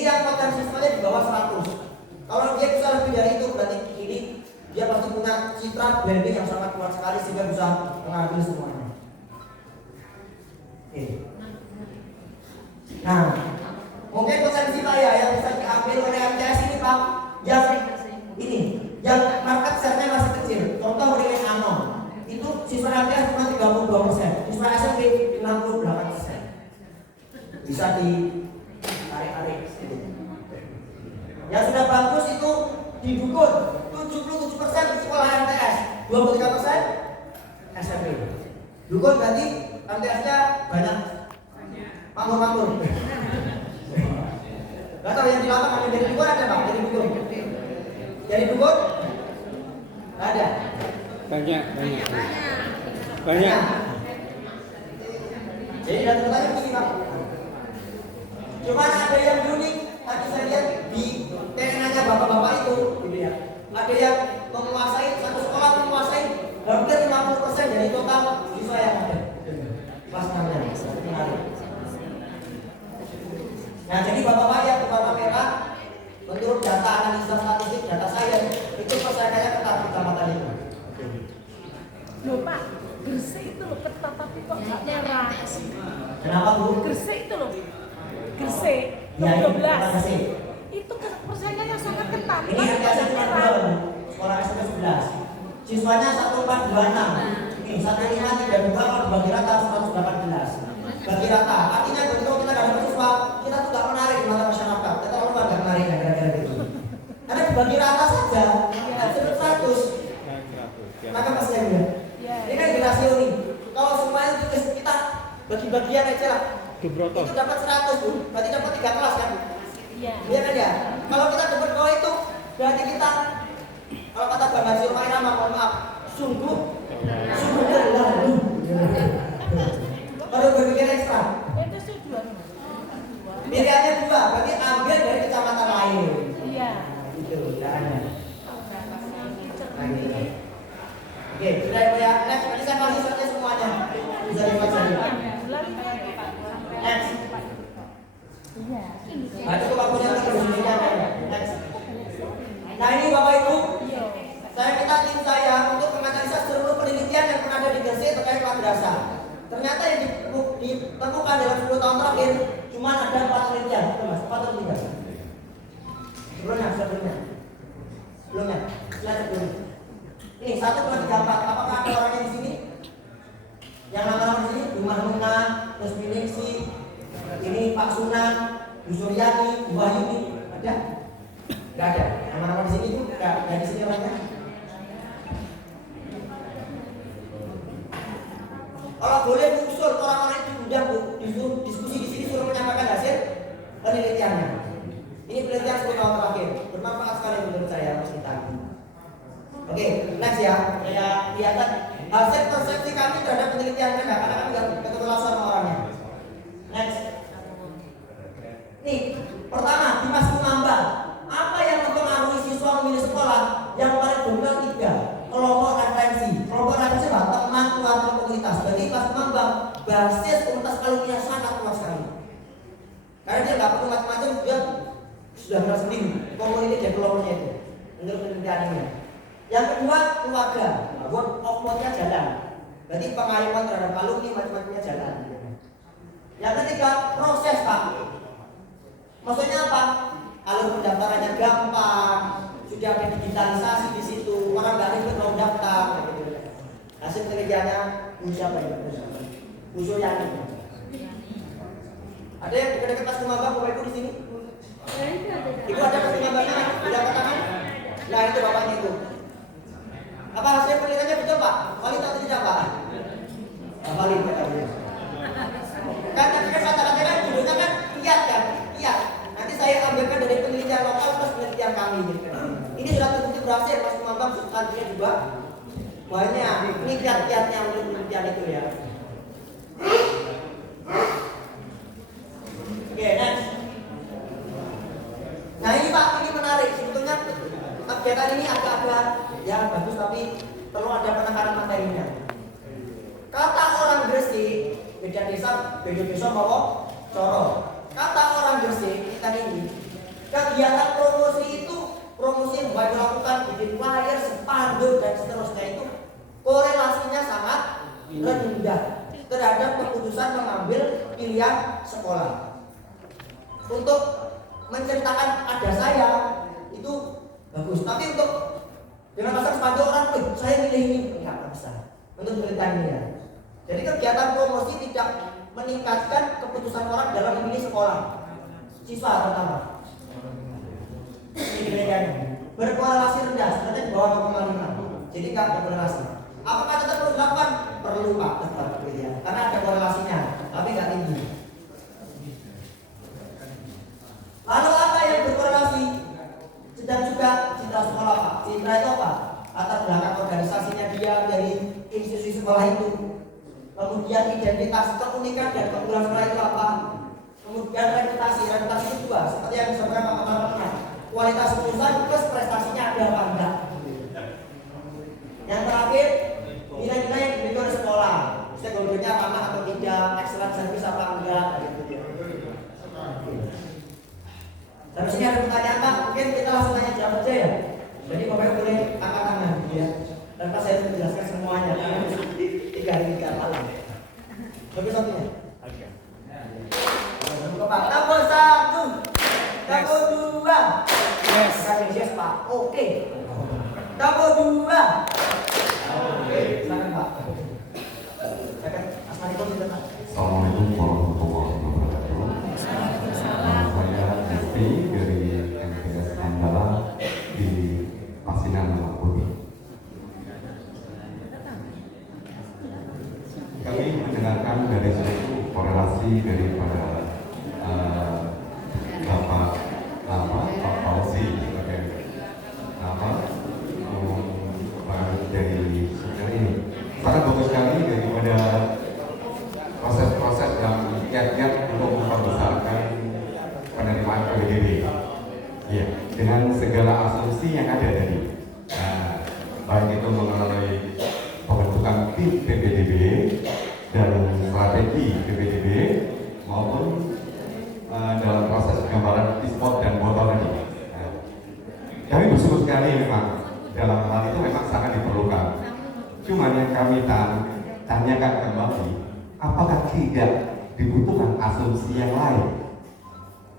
yang potensi siswanya di bawah 100. Kalau dia bisa lebih dari itu berarti ini dia pasti punya citra branding yang sangat kuat sekali sehingga bisa mengambil semuanya. Oke. Nah, mungkin potensi saya yang bisa diambil oleh MTS ini Pak, yang ini, yang market share-nya masih kecil. Contoh dengan Anom, itu siswa MTS cuma 32%, siswa SMP 68%. Bisa ditarik-tarik. Yang sudah bagus itu didukung 77% sekolah MTS, 23% SMP. Dukun berarti MTS-nya banyak makmur-makmur. Gak tahu yang di lapangan yang dari dukun ada Pak? Dari dukun? Dari dukun? Gak ada? Banyak. Jadi data-datanya begini Pak. Cuma ada yang unik. Tadi saya lihat di TNA-nya bapak-bapak itu gitu ya. Ada yang menguasai, satu sekolah menguasai hampir 50% dari total siswa yang ada. Pas namanya, menarik. Nah jadi bapak-bapak yang berwarna merah, menurut data analisa statistik, data saya itu persaingannya ketat di kecamatan itu. Loh Pak, Gresik itu loh ketat tapi kok nggak merah. Kenapa Bu? Gresik itu loh. Gresik Ya, ini 12. Gresik. Itu persaingannya sangat ketat. Ini yang biasa cuma 2, sekolah SMP 11. Siswanya 1426. Ini 1532 kalau dibagi rata 118. Bagi rata, artinya begitu kita nggak dapat siswa, kita tuh nggak menarik di mata masyarakat. Kita orang nggak menarik kira-kira gitu. Karena dibagi rata saja, kan 100. Maka pasti ya. Ini kan generasi nih. Kalau semuanya tulis kita bagi-bagian aja lah. Itu dapat 100 Bu, berarti dapat 3 kelas kan? Iya. Iya kan ya? Kalau kita dapat bawah itu, berarti kita kalau kata Bang Haji Umairah, mohon maaf, sungguh terlalu. Baru berpikir ekstra. Itu sih 2. Pilihannya 2, berarti ambil dari kecamatan lain. Iya. Itu caranya. Oke, sudah ya. Next, tadi saya kasih saja semuanya. Bisa dibaca. Next. Iya. Nah, itu waktunya untuk berbicara. Next. Nah, ini Bapak Ibu, saya minta tim saya untuk menganalisa seluruh penelitian yang pernah ada di Gresik terkait madrasah. Ternyata yang ditemukan dalam 10 tahun terakhir cuma ada 4 penelitian, Mas, 4 atau 3. Sebelumnya. Ini 1, 2, 3, 4. Apakah ada orangnya di sini? Yang nama-nama di sini, Rumah Nuna, terus Miningsi, ini Pak Sunan, Bu Suryani, Bu Wahyuni, ada? Gak ada. Nama-nama di sini itu gak di sini orangnya. Kalau boleh usul orang-orang itu diundang Bu, disuruh diskusi di sini, suruh menyampaikan hasil penelitiannya. Ini penelitian 10 tahun terakhir, bermanfaat sekali menurut saya Mas Kita. Oke, next ya. Saya lihat hasil persepsi kami terhadap penelitian mereka karena kami nggak ketemu langsung sama orangnya. Next. Nih, pertama Dimas Kumambang. Apa yang mempengaruhi siswa memilih sekolah yang paling nggak perlu macam-macam, dia sudah merasa sendiri. Community development-nya itu menurut penelitian ini. Yang kedua, keluarga. Word of mouth-nya jalan. Berarti pengayuman terhadap alumni macam-macamnya jalan. Yang ketiga, proses Pak. Maksudnya apa? Alur pendaftarannya gampang, sudah ada digitalisasi di situ, orang nggak ribet mau daftar. Gitu. Hasil penelitiannya siapa ya? Usul yang ini. Ada yang dekat-dekat pas rumah Bapak Ibu di sini? Ibu ada pas rumah Bapak? Tidak katakan? Nah itu bapaknya itu. Apa hasil penelitiannya betul Pak? Valid atau tidak Pak? Valid katanya. Kan kata-kata kan judulnya kan iya kan? Iya. Nanti saya ambilkan dari penelitian lokal plus penelitian kami. Ini sudah terbukti berhasil pas rumah Bapak substansinya juga banyak. Ini kiat-kiatnya untuk penelitian itu ya. Oke, next. Nah ini Pak, ini menarik. Sebetulnya kegiatan ini agak-agak ya bagus tapi perlu ada penekanan materinya. Kata orang Gresik, beda desa mau Coro. Kata orang Gresik kita ini kegiatan promosi itu promosi yang baik dilakukan bikin flyer, spanduk dan seterusnya itu korelasinya sangat rendah terhadap keputusan mengambil pilihan sekolah. Untuk menceritakan ada saya itu bagus, tapi untuk dengan pasang spanduk orang, saya milih ini nggak bisa untuk penelitian ini ya. Jadi kegiatan promosi tidak meningkatkan keputusan orang dalam memilih sekolah siswa terutama. Ini penelitiannya berkorelasi rendah, sebenarnya di bawah 0,5. Jadi nggak berkorelasi. Apakah tetap perlu dilakukan? Perlu Pak, tetap ya. Karena ada korelasinya, tapi nggak tinggi. Lalu apa yang berkorelasi? Dan juga citra sekolah Pak. Citra itu apa? Latar belakang organisasinya dia dari institusi sekolah itu. Kemudian identitas, keunikan dan keunggulan sekolah itu apa? Kemudian reputasi itu dua. Seperti yang disampaikan Pak Kepala. Kualitas lulusan plus prestasinya ada apa enggak? Yang terakhir, nilai-nilai yang dimiliki oleh sekolah. Stakeholdernya amanah atau tidak, excellent service apa enggak? Sampai sini ada pertanyaan Pak, mungkin kita langsung tanya jawab aja ya. Jadi Bapak boleh angkat tangan ya. Tanpa saya menjelaskan semuanya karena 3 hari 3 malam. Oke satunya. Oke. Pak, tambah 1, tambah 2. Yes. Yes Pak. Oke. Tambah 2. Oke. Silakan Pak. Silakan. Assalamualaikum Pak. Assalamualaikum warahmatullahi wabarakatuh. Saya Rizky dari MTS Andala di Pasinan Putih. Kami mendengarkan dari suatu korelasi daripada Pak Fauzi sebagai dari sumber ini. Sangat bagus sekali daripada proses-proses yang kiat-kiat untuk membesarkan penerimaan PBDB. Ya, dengan segala asumsi yang ada tadi, baik itu mengenai pembentukan tim PBDB dan strategi PBDB maupun dalam proses gambaran e-sport dan botol tadi. Kami bersyukur sekali memang dalam hal itu memang sangat diperlukan. Cuma yang kami tanyakan kembali, apakah tidak dibutuhkan asumsi yang lain?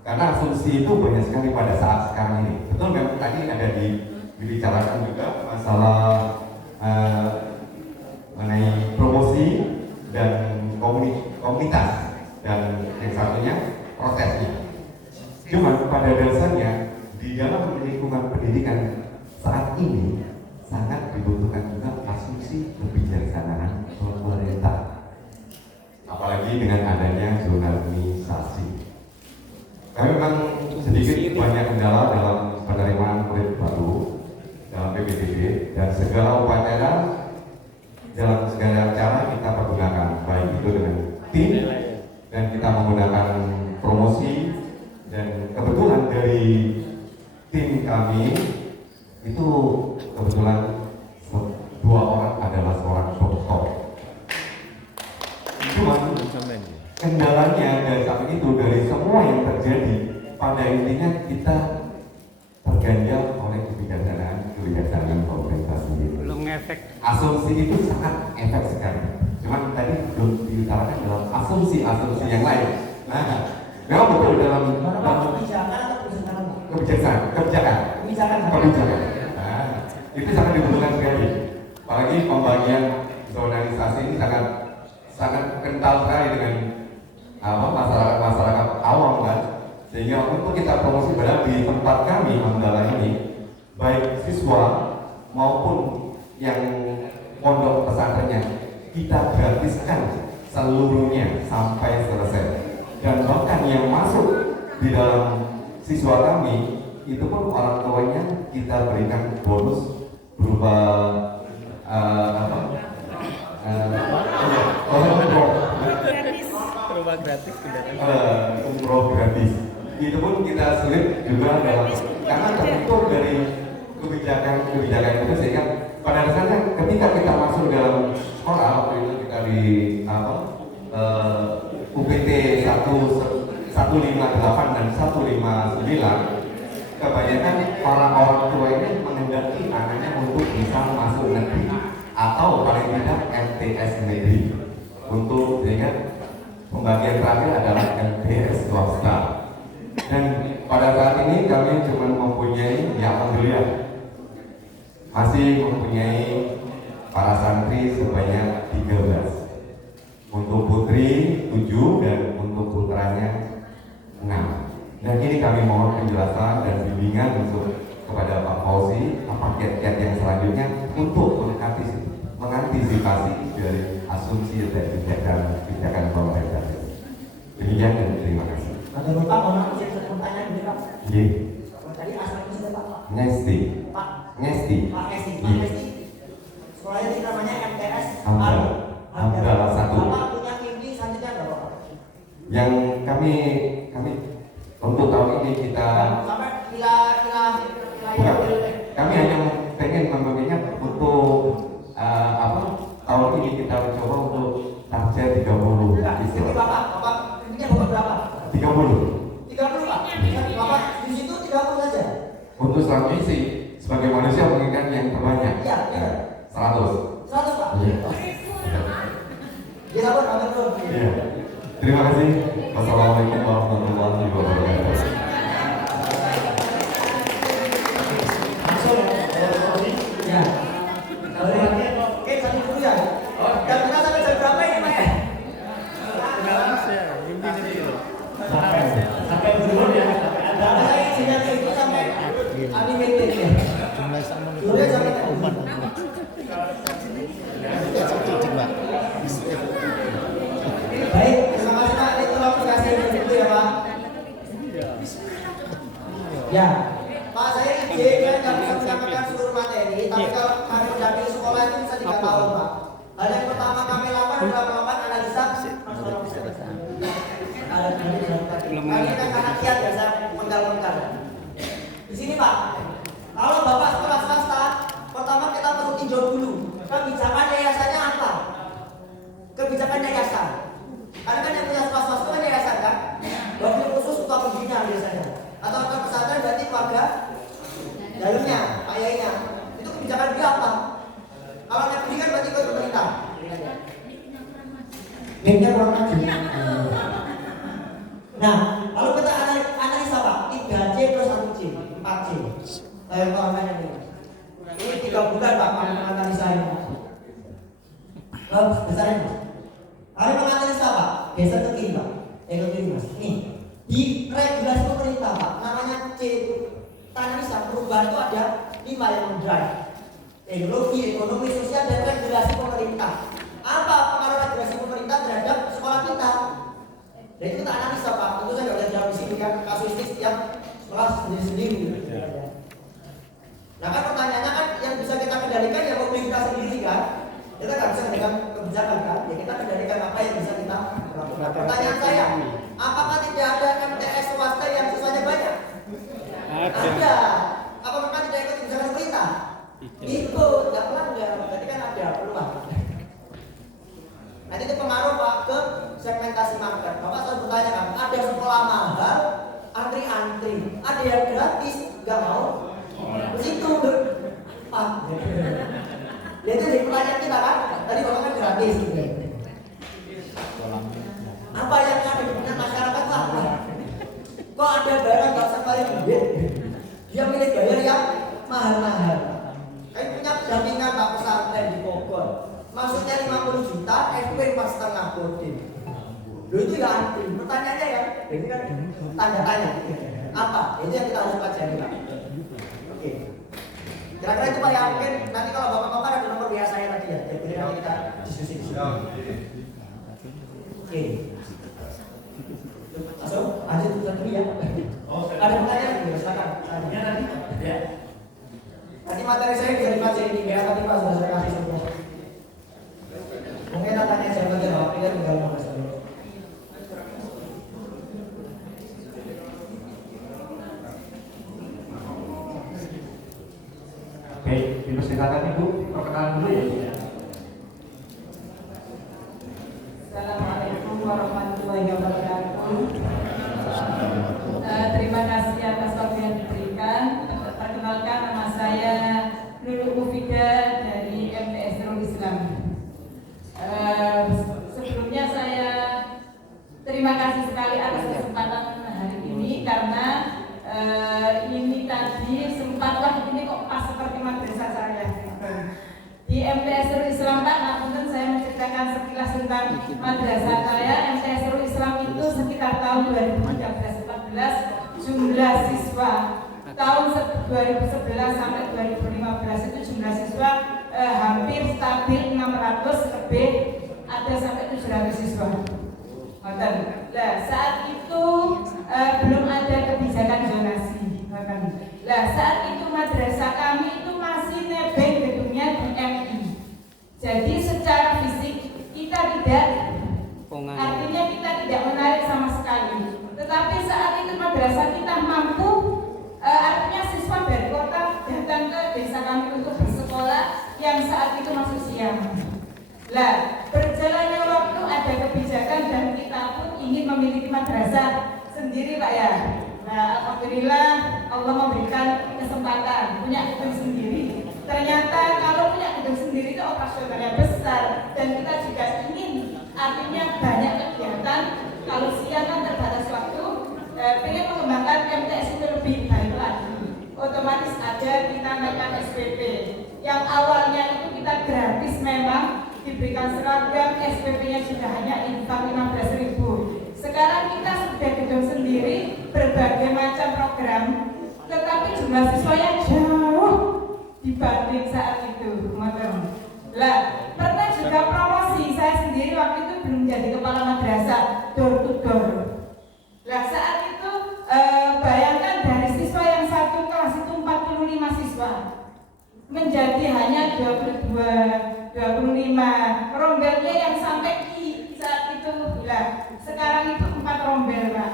Karena asumsi itu banyak sekali pada saat sekarang ini. Betul memang tadi ada dibicarakan juga masalah mengenai promosi dan komunitas dan yang satunya prosesnya. Cuma pada dasarnya di dalam lingkungan pendidikan saat ini sangat dibutuhkan juga asumsi kebijaksanaan pemerintah. Apalagi dengan adanya zonalisasi. Kami memang sedikit banyak kendala dalam penerimaan murid baru dalam PBDB dan segala upacara dalam segala cara kita pergunakan, baik itu dengan tim dan kita menggunakan promosi, dan kebetulan dari tim kami itu kebetulan 2 orang adalah seorang dokter. Cuma kendalanya dari saat itu dari semua yang terjadi pada intinya kita terganjal oleh kebijaksanaan pemerintah sendiri. Belum ngefek. Asumsi itu sangat efek sekali. Cuman tadi belum diutarakan dalam asumsi-asumsi yang lain. Nah, memang betul dalam kebijakan. Nah, itu sangat dibutuhkan sekali. Apalagi pembagian zonalisasi ini sangat kental sekali dengan masyarakat awam kan. Sehingga untuk kita promosi padahal di tempat kami Hamdalah ini, baik siswa maupun yang pondok pesantrennya kita gratiskan seluruhnya sampai selesai. Dan bahkan yang masuk di dalam siswa kami itu pun orang tuanya kita berikan bonus berupa umroh gratis. Itu pun kita sulit juga karena terbentuk dari kebijakan itu, sehingga pada dasarnya ketika kita masuk dalam sekolah waktu itu kita di UPT 158 dan 159, kebanyakan orang tua ini menghendaki anaknya untuk bisa masuk negeri atau paling tidak MTS negeri, untuk sehingga pembagian terakhir adalah MTS swasta. Dan pada saat ini kami cuma mempunyai, ya alhamdulillah, masih mempunyai para santri sebanyak 13. Untuk putri 7 dan untuk putranya 6. Dan ini kami mohon penjelasan dan bimbingan untuk kepada Pak Fauzi apa kiat-kiat yang selanjutnya untuk mengantisipasi dari asumsi dan kebijakan pemerintah. Demikian dan terima kasih. Ada Bapak, mau saya pertanyaan dulu Pak. Iya. Tadi asalnya sudah Pak. Ngesti. Pak Ngesti. Pak Ngesti. Sekolahnya ini namanya MTS Hamdalah 1. Bapak punya mimpi selanjutnya nggak Bapak? Yang kami untuk tahun ini kita sampai bila kami hanya pengen memberinya untuk tahun ini kita coba untuk target 30. Jadi Bapak mimpinya Bapak berapa? 30 Pak. Bapak di situ 30 saja. untuk selanjutnya sih sebagai manusia menginginkan yang terbanyak. Iya. 100 Pak. Iya. Ya sabar, amin dulu. Iya. Terima kasih. Wassalamualaikum warahmatullahi wabarakatuh. Ya. Oke, sampai dulu ya. Dan kita sampai jam berapa ini Pak ya? Sampai dulu ya, sampai ada. Saya izinnya itu sampai Abi meeting ya. Dulu sampai umat. Baik, terima kasih Pak. Ini tolong dikasih dulu ya Pak. Ya, Pak saya izin kan kami bisa menyampaikan seluruh materi, tapi kalau kami mendampingi sekolah itu bisa 3 tahun Pak. Hal yang pertama kami lakukan adalah melakukan analisa kami kan karena kiat biasa menggal-menggal. Di sini Pak, kalau Bapak sekolah swasta, pertama kita perlu tinjau dulu kebijakan yayasannya apa. Kebijakan yayasan. Karena kan yang punya sekolah swasta kan yayasan kan, wabil khusus untuk pembina biasanya. Atau pesantren berarti keluarga dalamnya, ayahnya. Itu kebijakan dia apa? Kalau negeri kan berarti ke pemerintah. Memnya kurang maju. Nah, lalu kita analisa Pak, 3C plus 1C, 4C. Saya kawan ini. Ini 3 bulan Pak, kami menganalisa ini. Besarnya Mas. Kami menganalisa Pak, geser ke kiri Pak. Ke kiri Mas. Nih, di regulasi pemerintah Pak, namanya C itu. Analisa perubahan itu ada 5 yang mendrive. Teknologi, ekonomi, sosial, dan regulasi pemerintah. Apa pengaruh regulasi pemerintah terhadap sekolah kita? Dan itu kita analisa Pak. Tentu saya nggak bisa jawab di sini kan, kasuistik setiap sekolah sendiri-sendiri. Nah kan pertanyaannya kan yang bisa kita kendalikan ya mobil kita sendiri kan. Kita nggak bisa kendalikan kebijakan kan. Ya kita kendalikan apa yang bisa kita lakukan. Pertanyaan saya, apakah tidak ada MTS swasta yang siswanya banyak? Ada. Apa memang tidak ikut kebijakan pemerintah? Ikut, nggak melanggar. Berarti kan ada peluang. Nanti itu pengaruh Pak ke segmentasi market. Bapak selalu bertanya kan, ada sekolah mahal, antri-antri. Ada yang gratis, nggak mau. Begitu, Pak. Ya itu jadi pertanyaan kita kan. Tadi bapak kan gratis. Apa yang ada di benak masyarakat itu apa? Kok ada barang nggak usah balik duit? Dia milih bayar yang mahal-mahal. Kayak punya pendampingan Pak pesantren di Bogor. Maksudnya 50 juta, SP 4,5 bodin. Loh itu ya antri. Pertanyaannya ya, ini kan tanda tanya. Apa? Itu yang kita harus pelajari Pak. Oke. Kira-kira itu Pak ya, mungkin nanti kalau bapak-bapak ada nomor WA saya tadi ya. Jadi nanti kita diskusi di sini. Oke. Masuk, lanjut dulu ya. Ada pertanyaan? Ya, silakan. Ya nanti. Ya. Nanti materi saya bisa dibaca ini ya, nanti Pak sudah saya kasih semua. Mungkin tanya saya bagian Bapak pilih tinggal mengulas dulu. Baik, dipersilakan Ibu, perkenalan dulu ya. Assalamualaikum warahmatullahi wabarakatuh. Terima kasih atas waktu yang diberikan. Perkenalkan, nama saya Lulu Mufida dari MTS Nurul Islam. Sebelumnya saya terima kasih sekali atas kesempatan hari ini karena ini tadi sempatlah ini kok pas seperti madrasah saya. Di MTS Nurul Islam Pak, namun saya menceritakan sekilas tentang madrasah saya. MTS Nurul Islam itu sekitar tahun 2013-14 jumlah siswa tahun 2011 sampai 2015 itu jumlah siswa hampir stabil 600 lebih, ada sampai 700 siswa. Nah, saat itu belum ada kebijakan zonasi. Nah, saat itu madrasah kami itu masih nebeng gedungnya di MI. Jadi secara fisik kita tidak, artinya kita tidak menarik sama sekali. Tetapi saat itu madrasah kita mampu, artinya siswa dari kota datang ke desa kami untuk bersekolah yang saat itu masuk siang. Lah, berjalannya waktu ada kebijakan dan kita pun ingin memiliki madrasah sendiri Pak ya. Nah, alhamdulillah Allah memberikan kesempatan punya gedung sendiri. Ternyata kalau punya gedung sendiri itu operasionalnya besar dan kita juga ingin artinya banyak kegiatan. Kalau siang kan terbatas waktu, ingin mengembangkan MTS itu lebih baik lagi. Otomatis ada kita naikkan SPP. Yang awalnya itu kita gratis memang diberikan seragam, SPP-nya sudah hanya infak 15.000. Sekarang kita sudah gedung sendiri, berbagai macam program, tetapi jumlah siswanya jauh dibanding saat itu. Lah, pernah juga promosi, saya sendiri waktu itu belum jadi kepala madrasah, door to door. Lah saat itu bayangkan dari siswa yang satu kelas itu 45 siswa menjadi hanya 25 rombelnya yang sampai I saat itu. Lah sekarang itu 4 rombel Pak.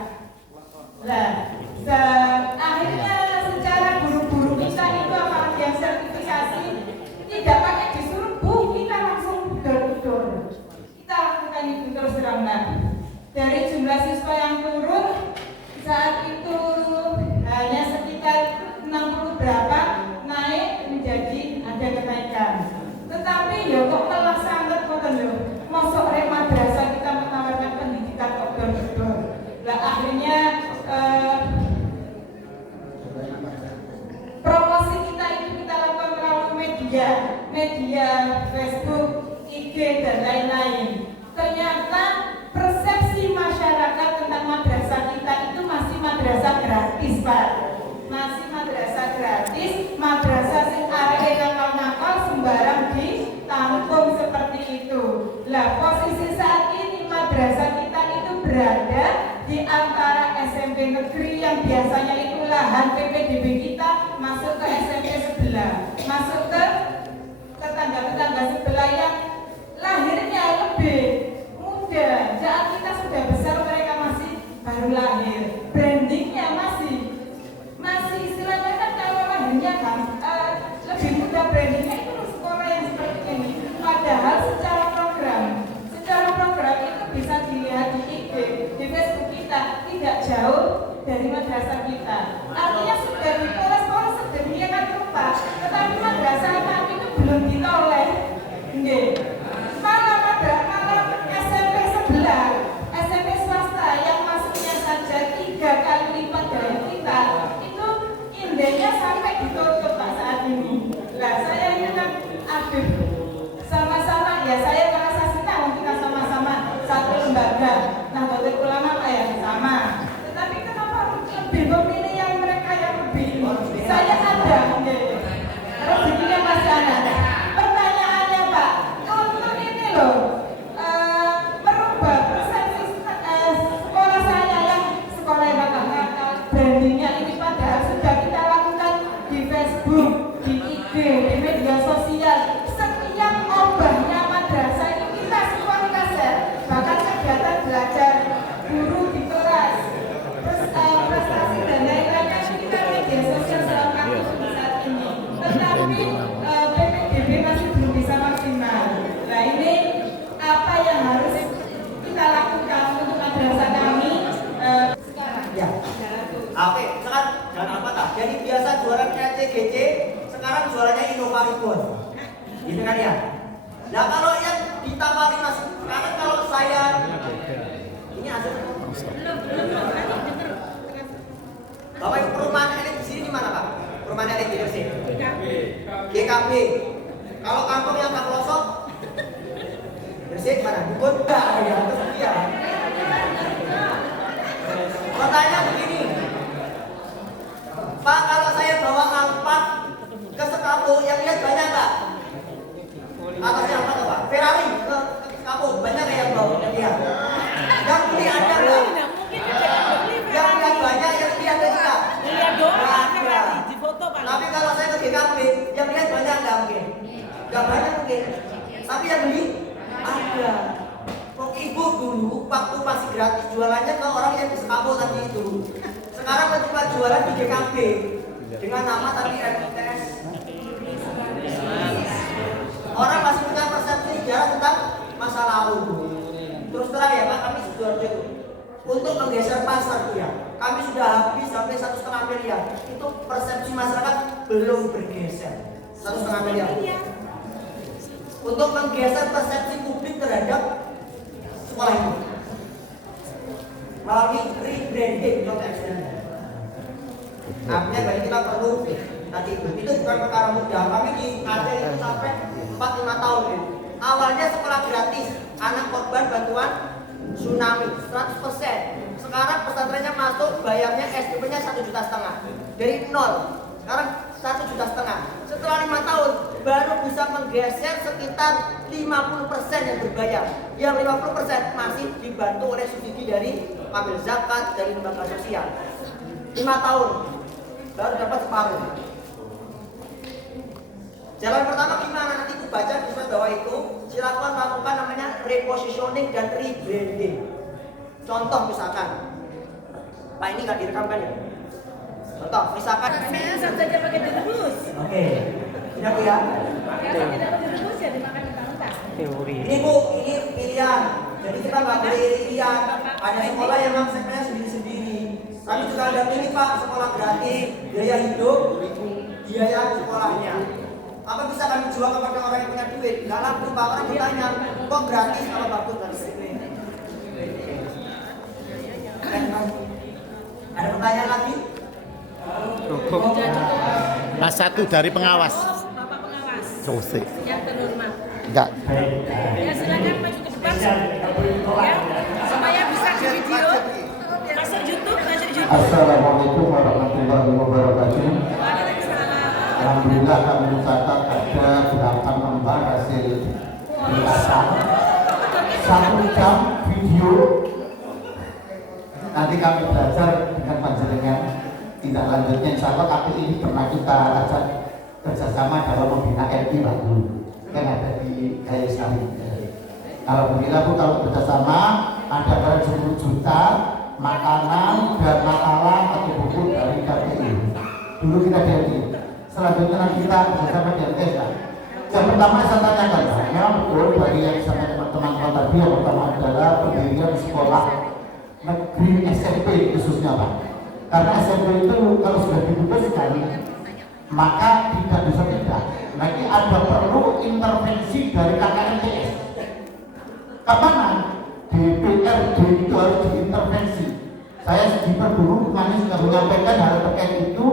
Lah akhirnya secara guru-guru kita itu apalagi yang sertifikasi tidak pakai disuruh Bu, kita langsung door to door. Kita lakukan itu terus terang. Dari jumlah siswa yang turun saat itu hanya sekitar 60 berapa, naik menjadi ada kenaikan. Tetapi ya kok telah sangat ngoten lho. Masuk rek madrasah kita menawarkan pendidikan kok door to door. Lah akhirnya promosi kita itu kita lakukan melalui media Facebook, IG dan lain-lain. Ternyata persepsi masyarakat tentang madrasah kita itu masih madrasah gratis Pak. Masih madrasah gratis, madrasah sing areke nakal-nakal sembarang ditampung seperti itu. Lah posisi saat ini madrasah kita itu berada di antara SMP negeri yang biasanya itu lahan PPDB kita masuk ke SMP sebelah, masuk ke tetangga-tetangga sebelah yang lahirnya lebih muda. Saat kita sudah besar, mereka masih baru lahir. Brandingnya masih istilahnya kan kalau lahirnya kan lebih muda, brandingnya itu sekolah yang seperti ini. Padahal secara program itu bisa dilihat di IG, di Facebook kita tidak jauh dari madrasah madrasah kita. Artinya sudah dipoles-poles sedemikian rupa, tetapi madrasah kami itu belum ditoleh. Nggih. Malah SMP sebelah, SMP swasta yang masuknya saja 3 kali lipat dari kita, itu indeknya sampai ditutup Pak saat ini. Nah, saya ini kan aduh, sama-sama ya saya merasa senang kita sama-sama satu lembaga Nahdlatul Ulama Pak yang sama. Tetapi kenapa lebih memilih yang mereka yang lebih? Saya ada mungkin. Rezekinya masih ada. Pertanyaannya Pak, untuk ini loh merubah persepsi sekolah saya yang sekolah yang bakal brandingnya ini padahal sudah kita lakukan di Facebook, di IG, di media sosial. Setiap obahnya madrasah itu kita semua share. Bahkan kegiatan belajar guru di kelas, terus prestasi dan lain-lainnya kita media sosial selama saat ini. Tetapi PPDB masih belum bisa maksimal. Nah ini apa yang harus kita lakukan untuk madrasah kami sekarang? Ya. Oke, sekarang jangan apa tak. Jadi biasa jualan KCGC, sekarang jualannya Innovaribon. Gitu kan ya? Nah kalau yang ditawari Mas, karena kalau saya ini hasil Bapak Ibu perumahan elit di sini di mana Pak? Perumahan elit di Gresik. GKB. Kalau kampung yang Pak Pelosok, Gresik mana? Bukut enggak ya? Terus dia. Pertanyaan begini, Pak, kalau saya bawa Alphard ke Sekapu, yang lihat banyak nggak? Atasnya apa tuh Pak? Ferrari ke Sekapu, banyak yang bawa yang lihat? Yang beli ada nggak? Yang lihat banyak, yang beli ada nggak? Lihat doang, ada. di foto Pak. Tapi kalau saya ke GKB, yang lihat banyak nggak mungkin? Nggak banyak mungkin. Tapi yang beli ada. Kok ibu dulu waktu masih gratis jualannya ke orang yang di Sekapu tadi itu. Sekarang mencoba jualan di GKB dengan nama tadi MTS. Orang masih punya persepsi sejarah tentang masa lalu. Terus terang ya Pak, kami sudah itu untuk menggeser pasar ya. Kami sudah habis sampai 1,5 miliar. Itu persepsi masyarakat belum bergeser 1,5 miliar. Untuk menggeser persepsi publik terhadap sekolah itu melalui rebranding contoh eksternal. Artinya bagi kita perlu tadi itu bukan perkara mudah. Kami di Aceh itu sampai 4-5 tahun ya. Awalnya sekolah gratis, anak korban bantuan tsunami 100%. Sekarang pesantrennya masuk, bayarnya SPP-nya 1,5 juta dari nol. Sekarang 1,5 juta. Setelah 5 tahun baru bisa menggeser sekitar 50% yang berbayar. Yang 50% masih dibantu oleh subsidi dari ambil zakat dari lembaga sosial. 5 tahun baru dapat separuh. Jalan pertama gimana? Nanti aku baca di slide bawah itu. Silakan lakukan namanya repositioning dan rebranding. Contoh misalkan, Pak ini nggak direkam kan ya? Contoh misalkan Saya saja pakai direbus. Oke, tidak Bu ya? Kalau tidak pakai direbus ya dimakan mentah-mentah. Ini Bu, ini pilihan. Jadi kita nggak boleh pilihan. Ada sekolah yang memang segmennya sendiri-sendiri. Kami juga ada pilih Pak, sekolah gratis, biaya hidup, biaya sekolahnya. Apa bisa kami jual kepada orang yang punya duit? Nggak laku Pak, orang bertanya, kok gratis kalau bagus dari sini? Ada pertanyaan lagi? Mas satu dari pengawas. Bapak pengawas Jose. yang terhormat. Enggak. Ya silakan maju ke depan. Ya, supaya bisa di video. Masuk YouTube, masuk YouTube. Assalamualaikum warahmatullahi wabarakatuh. Waalaikumsalam. Alhamdulillah kami mencatat ada 8 lembar hasil tulisan 1 jam video. Nanti kami belajar dengan panjenengan. Tindak lanjutnya insya Allah KPI ini pernah kita ajak kerjasama dalam membina RI Pak dulu yang ada di Gaya Sari. Alhamdulillah Bu, kalau kerjasama ada barang 10 juta makanan dan makalah atau buku dari KPI. Dulu kita DLT. Selanjutnya nanti kita kerjasama DLT Pak. Yang pertama saya tanyakan Pak, memang betul bagi yang sama teman-teman tadi yang pertama adalah pendirian sekolah negeri SMP khususnya Pak. Karena SMP itu kalau sudah diputuskan maka tidak bisa tidak. Lagi ada perlu intervensi dari KKNTS. Kemana? DPRD itu harus diintervensi. Saya di Perburu kemarin sudah menyampaikan hal terkait itu.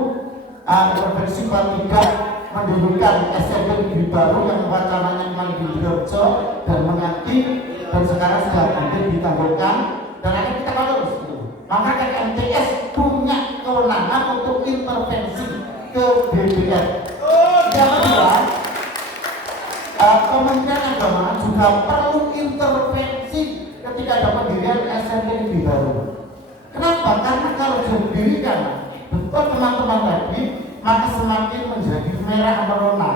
Intervensi tidak mendirikan SMP Negeri Baru yang wacananya kemarin di Sidoarjo dan menganti dan sekarang sudah hampir ditangguhkan dan akan kita kalau maka KKNTS punya kewenangan untuk intervensi ke DPR. Yang kedua, Kementerian Agama juga perlu intervensi ketika ada pendirian SMP Negeri Baru. Kenapa? Karena kalau didirikan betul teman-teman tadi, maka semakin menjadi merah merona.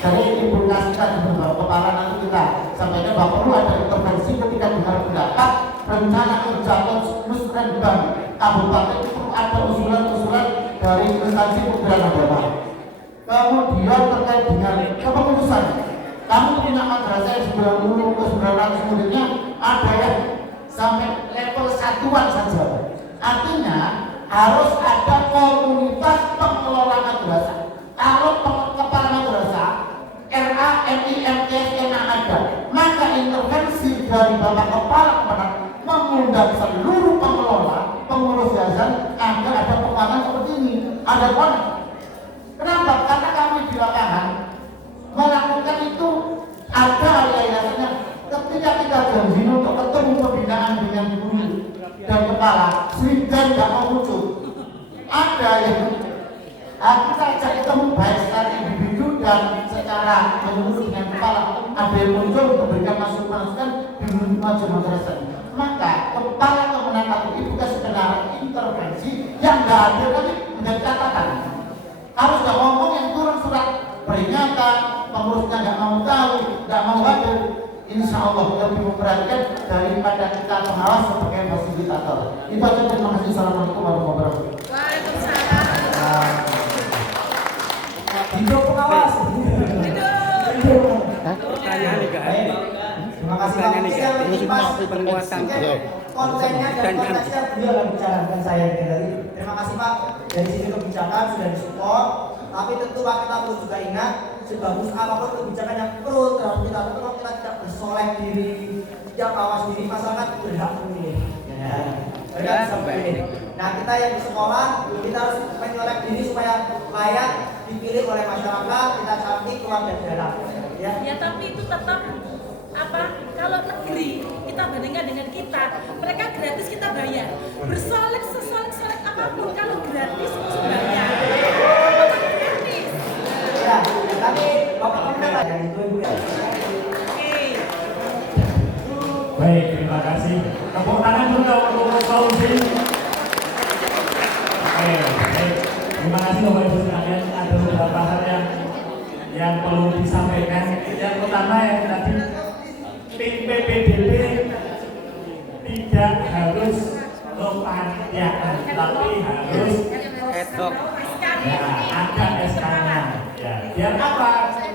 Dari Ibu Kasih tadi beberapa kepala nanti kita sampaikan bahwa perlu ada intervensi ketika dengar pendapat rencana kerja atau musrenbang kabupaten itu perlu ada usulan-usulan dari instansi Kementerian Agama. Kemudian terkait dengan kepengurusan, kamu punya madrasah yang 90 ke 900 muridnya ada yang sampai level satuan saja. Artinya harus ada komunitas pengelola madrasah. Kalau kepala madrasah RA, MI, MTS yang ada, maka intervensi dari Bapak Kepala kepada mengundang seluruh pengelola, pengurus yayasan agar ada keuangan seperti ini. Ada konek. Kenapa? Karena kami di lapangan melakukan itu ada yayasannya. Ketika kita janji untuk ketemu pembinaan dengan guru dan kepala, Sridan tidak mau muncul. Ada yang kita ajak ketemu baik secara individu dan secara menurut dengan kepala. Ada yang muncul untuk memberikan masukan di maju madrasah. Maka kepala kemenangan itu bukan sekedar intervensi yang tidak ada tadi menjadi catatan. Harus nggak ngomong yang turun surat peringatan, pengurusnya nggak mau tahu, nggak mau hadir. Insya Allah lebih memperhatikan daripada kita pengawas sebagai fasilitator. Itu aja, terima kasih. Assalamualaikum warahmatullahi wabarakatuh. Waalaikumsalam. Hidup pengawas. Pertanyaan nih kak. Terima kasih Pak. Penguatan Kontennya dan konteksnya beliau akan bicara dengan saya dari. Terima kasih Pak. Dari sini kebijakan sudah disupport. Tapi tentu Pak kita perlu juga ingat sebagus apapun kebijakan yang perlu terhadap kita, tentu kita tidak bersolek diri, tidak mawas diri, masyarakat berhak memilih. Berhak bisa memilih. Nah kita yang di sekolah kita harus menyolek diri supaya layak dipilih oleh masyarakat, kita cantik keluar dari dalam. Ya tapi itu tetap apa? Kalau negeri kita bandingkan dengan kita, mereka gratis kita bayar. Bersolek sesolek apapun kalau gratis harus bayar. Gratis. Ya, tapi Bapak komentar yang itu Ibu ya. Baik, terima kasih. Tepuk tangan dulu untuk solusi. Oke, baik. Terima kasih Bapak Ibu sekalian. Ada beberapa hal yang perlu disampaikan. Yang pertama yang tadi tim PPDB tidak harus kepanitiaan, tapi harus ad hoc. ya ada SK-nya. Ya, biar apa?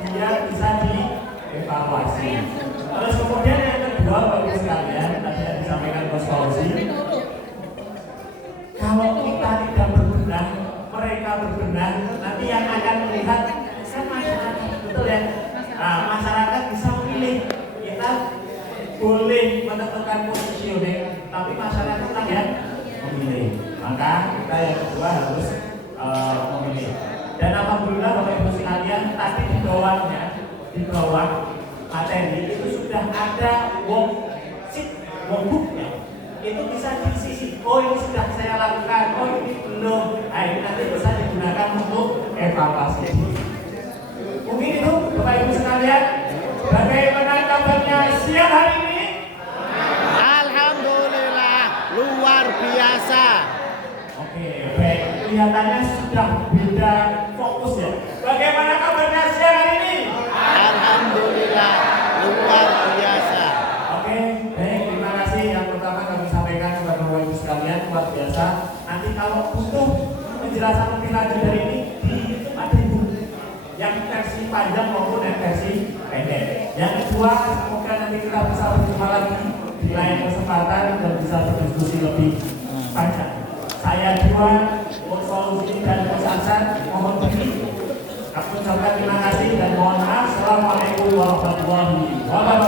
Biar bisa dievaluasi. Terus kemudian yang kedua Bapak sekalian tadi yang disampaikan Bos Fauzi, kalau kita tidak berbenah, mereka berbenah, nanti yang akan melihat kan masyarakat, betul ya? Nah, masyarakat bisa memilih. Kita boleh menentukan positioning, tapi masyarakat lah yang memilih. Maka kita yang kedua harus memilih. Dan alhamdulillah Bapak Ibu sekalian tadi di bawah materi itu sudah ada workbooknya. Itu bisa diisi. Oh ini sudah saya lakukan. Oh ini belum. Nah ini nanti bisa digunakan untuk evaluasi. Mungkin itu Bapak Ibu sekalian. Bagaimana kabarnya siang hari ini? Alhamdulillah luar biasa. Oke, baik. Kelihatannya sudah beda fokus ya. Bagaimana kabarnya siang hari ini? Alhamdulillah luar biasa. Oke, baik. Terima kasih. Yang pertama kami sampaikan kepada Bapak Ibu sekalian luar biasa. Nanti kalau butuh penjelasan lebih lanjut dari ini di YouTube ada ibu yang versi panjang maupun yang versi pendek. Yang kedua, semoga nanti kita bisa berjumpa lagi di lain kesempatan dan bisa berdiskusi lebih panjang. Saya Jiwa, Solusi dan Kesasan, mohon diri. Aku ucapkan terima kasih dan mohon maaf. Assalamualaikum warahmatullahi wabarakatuh.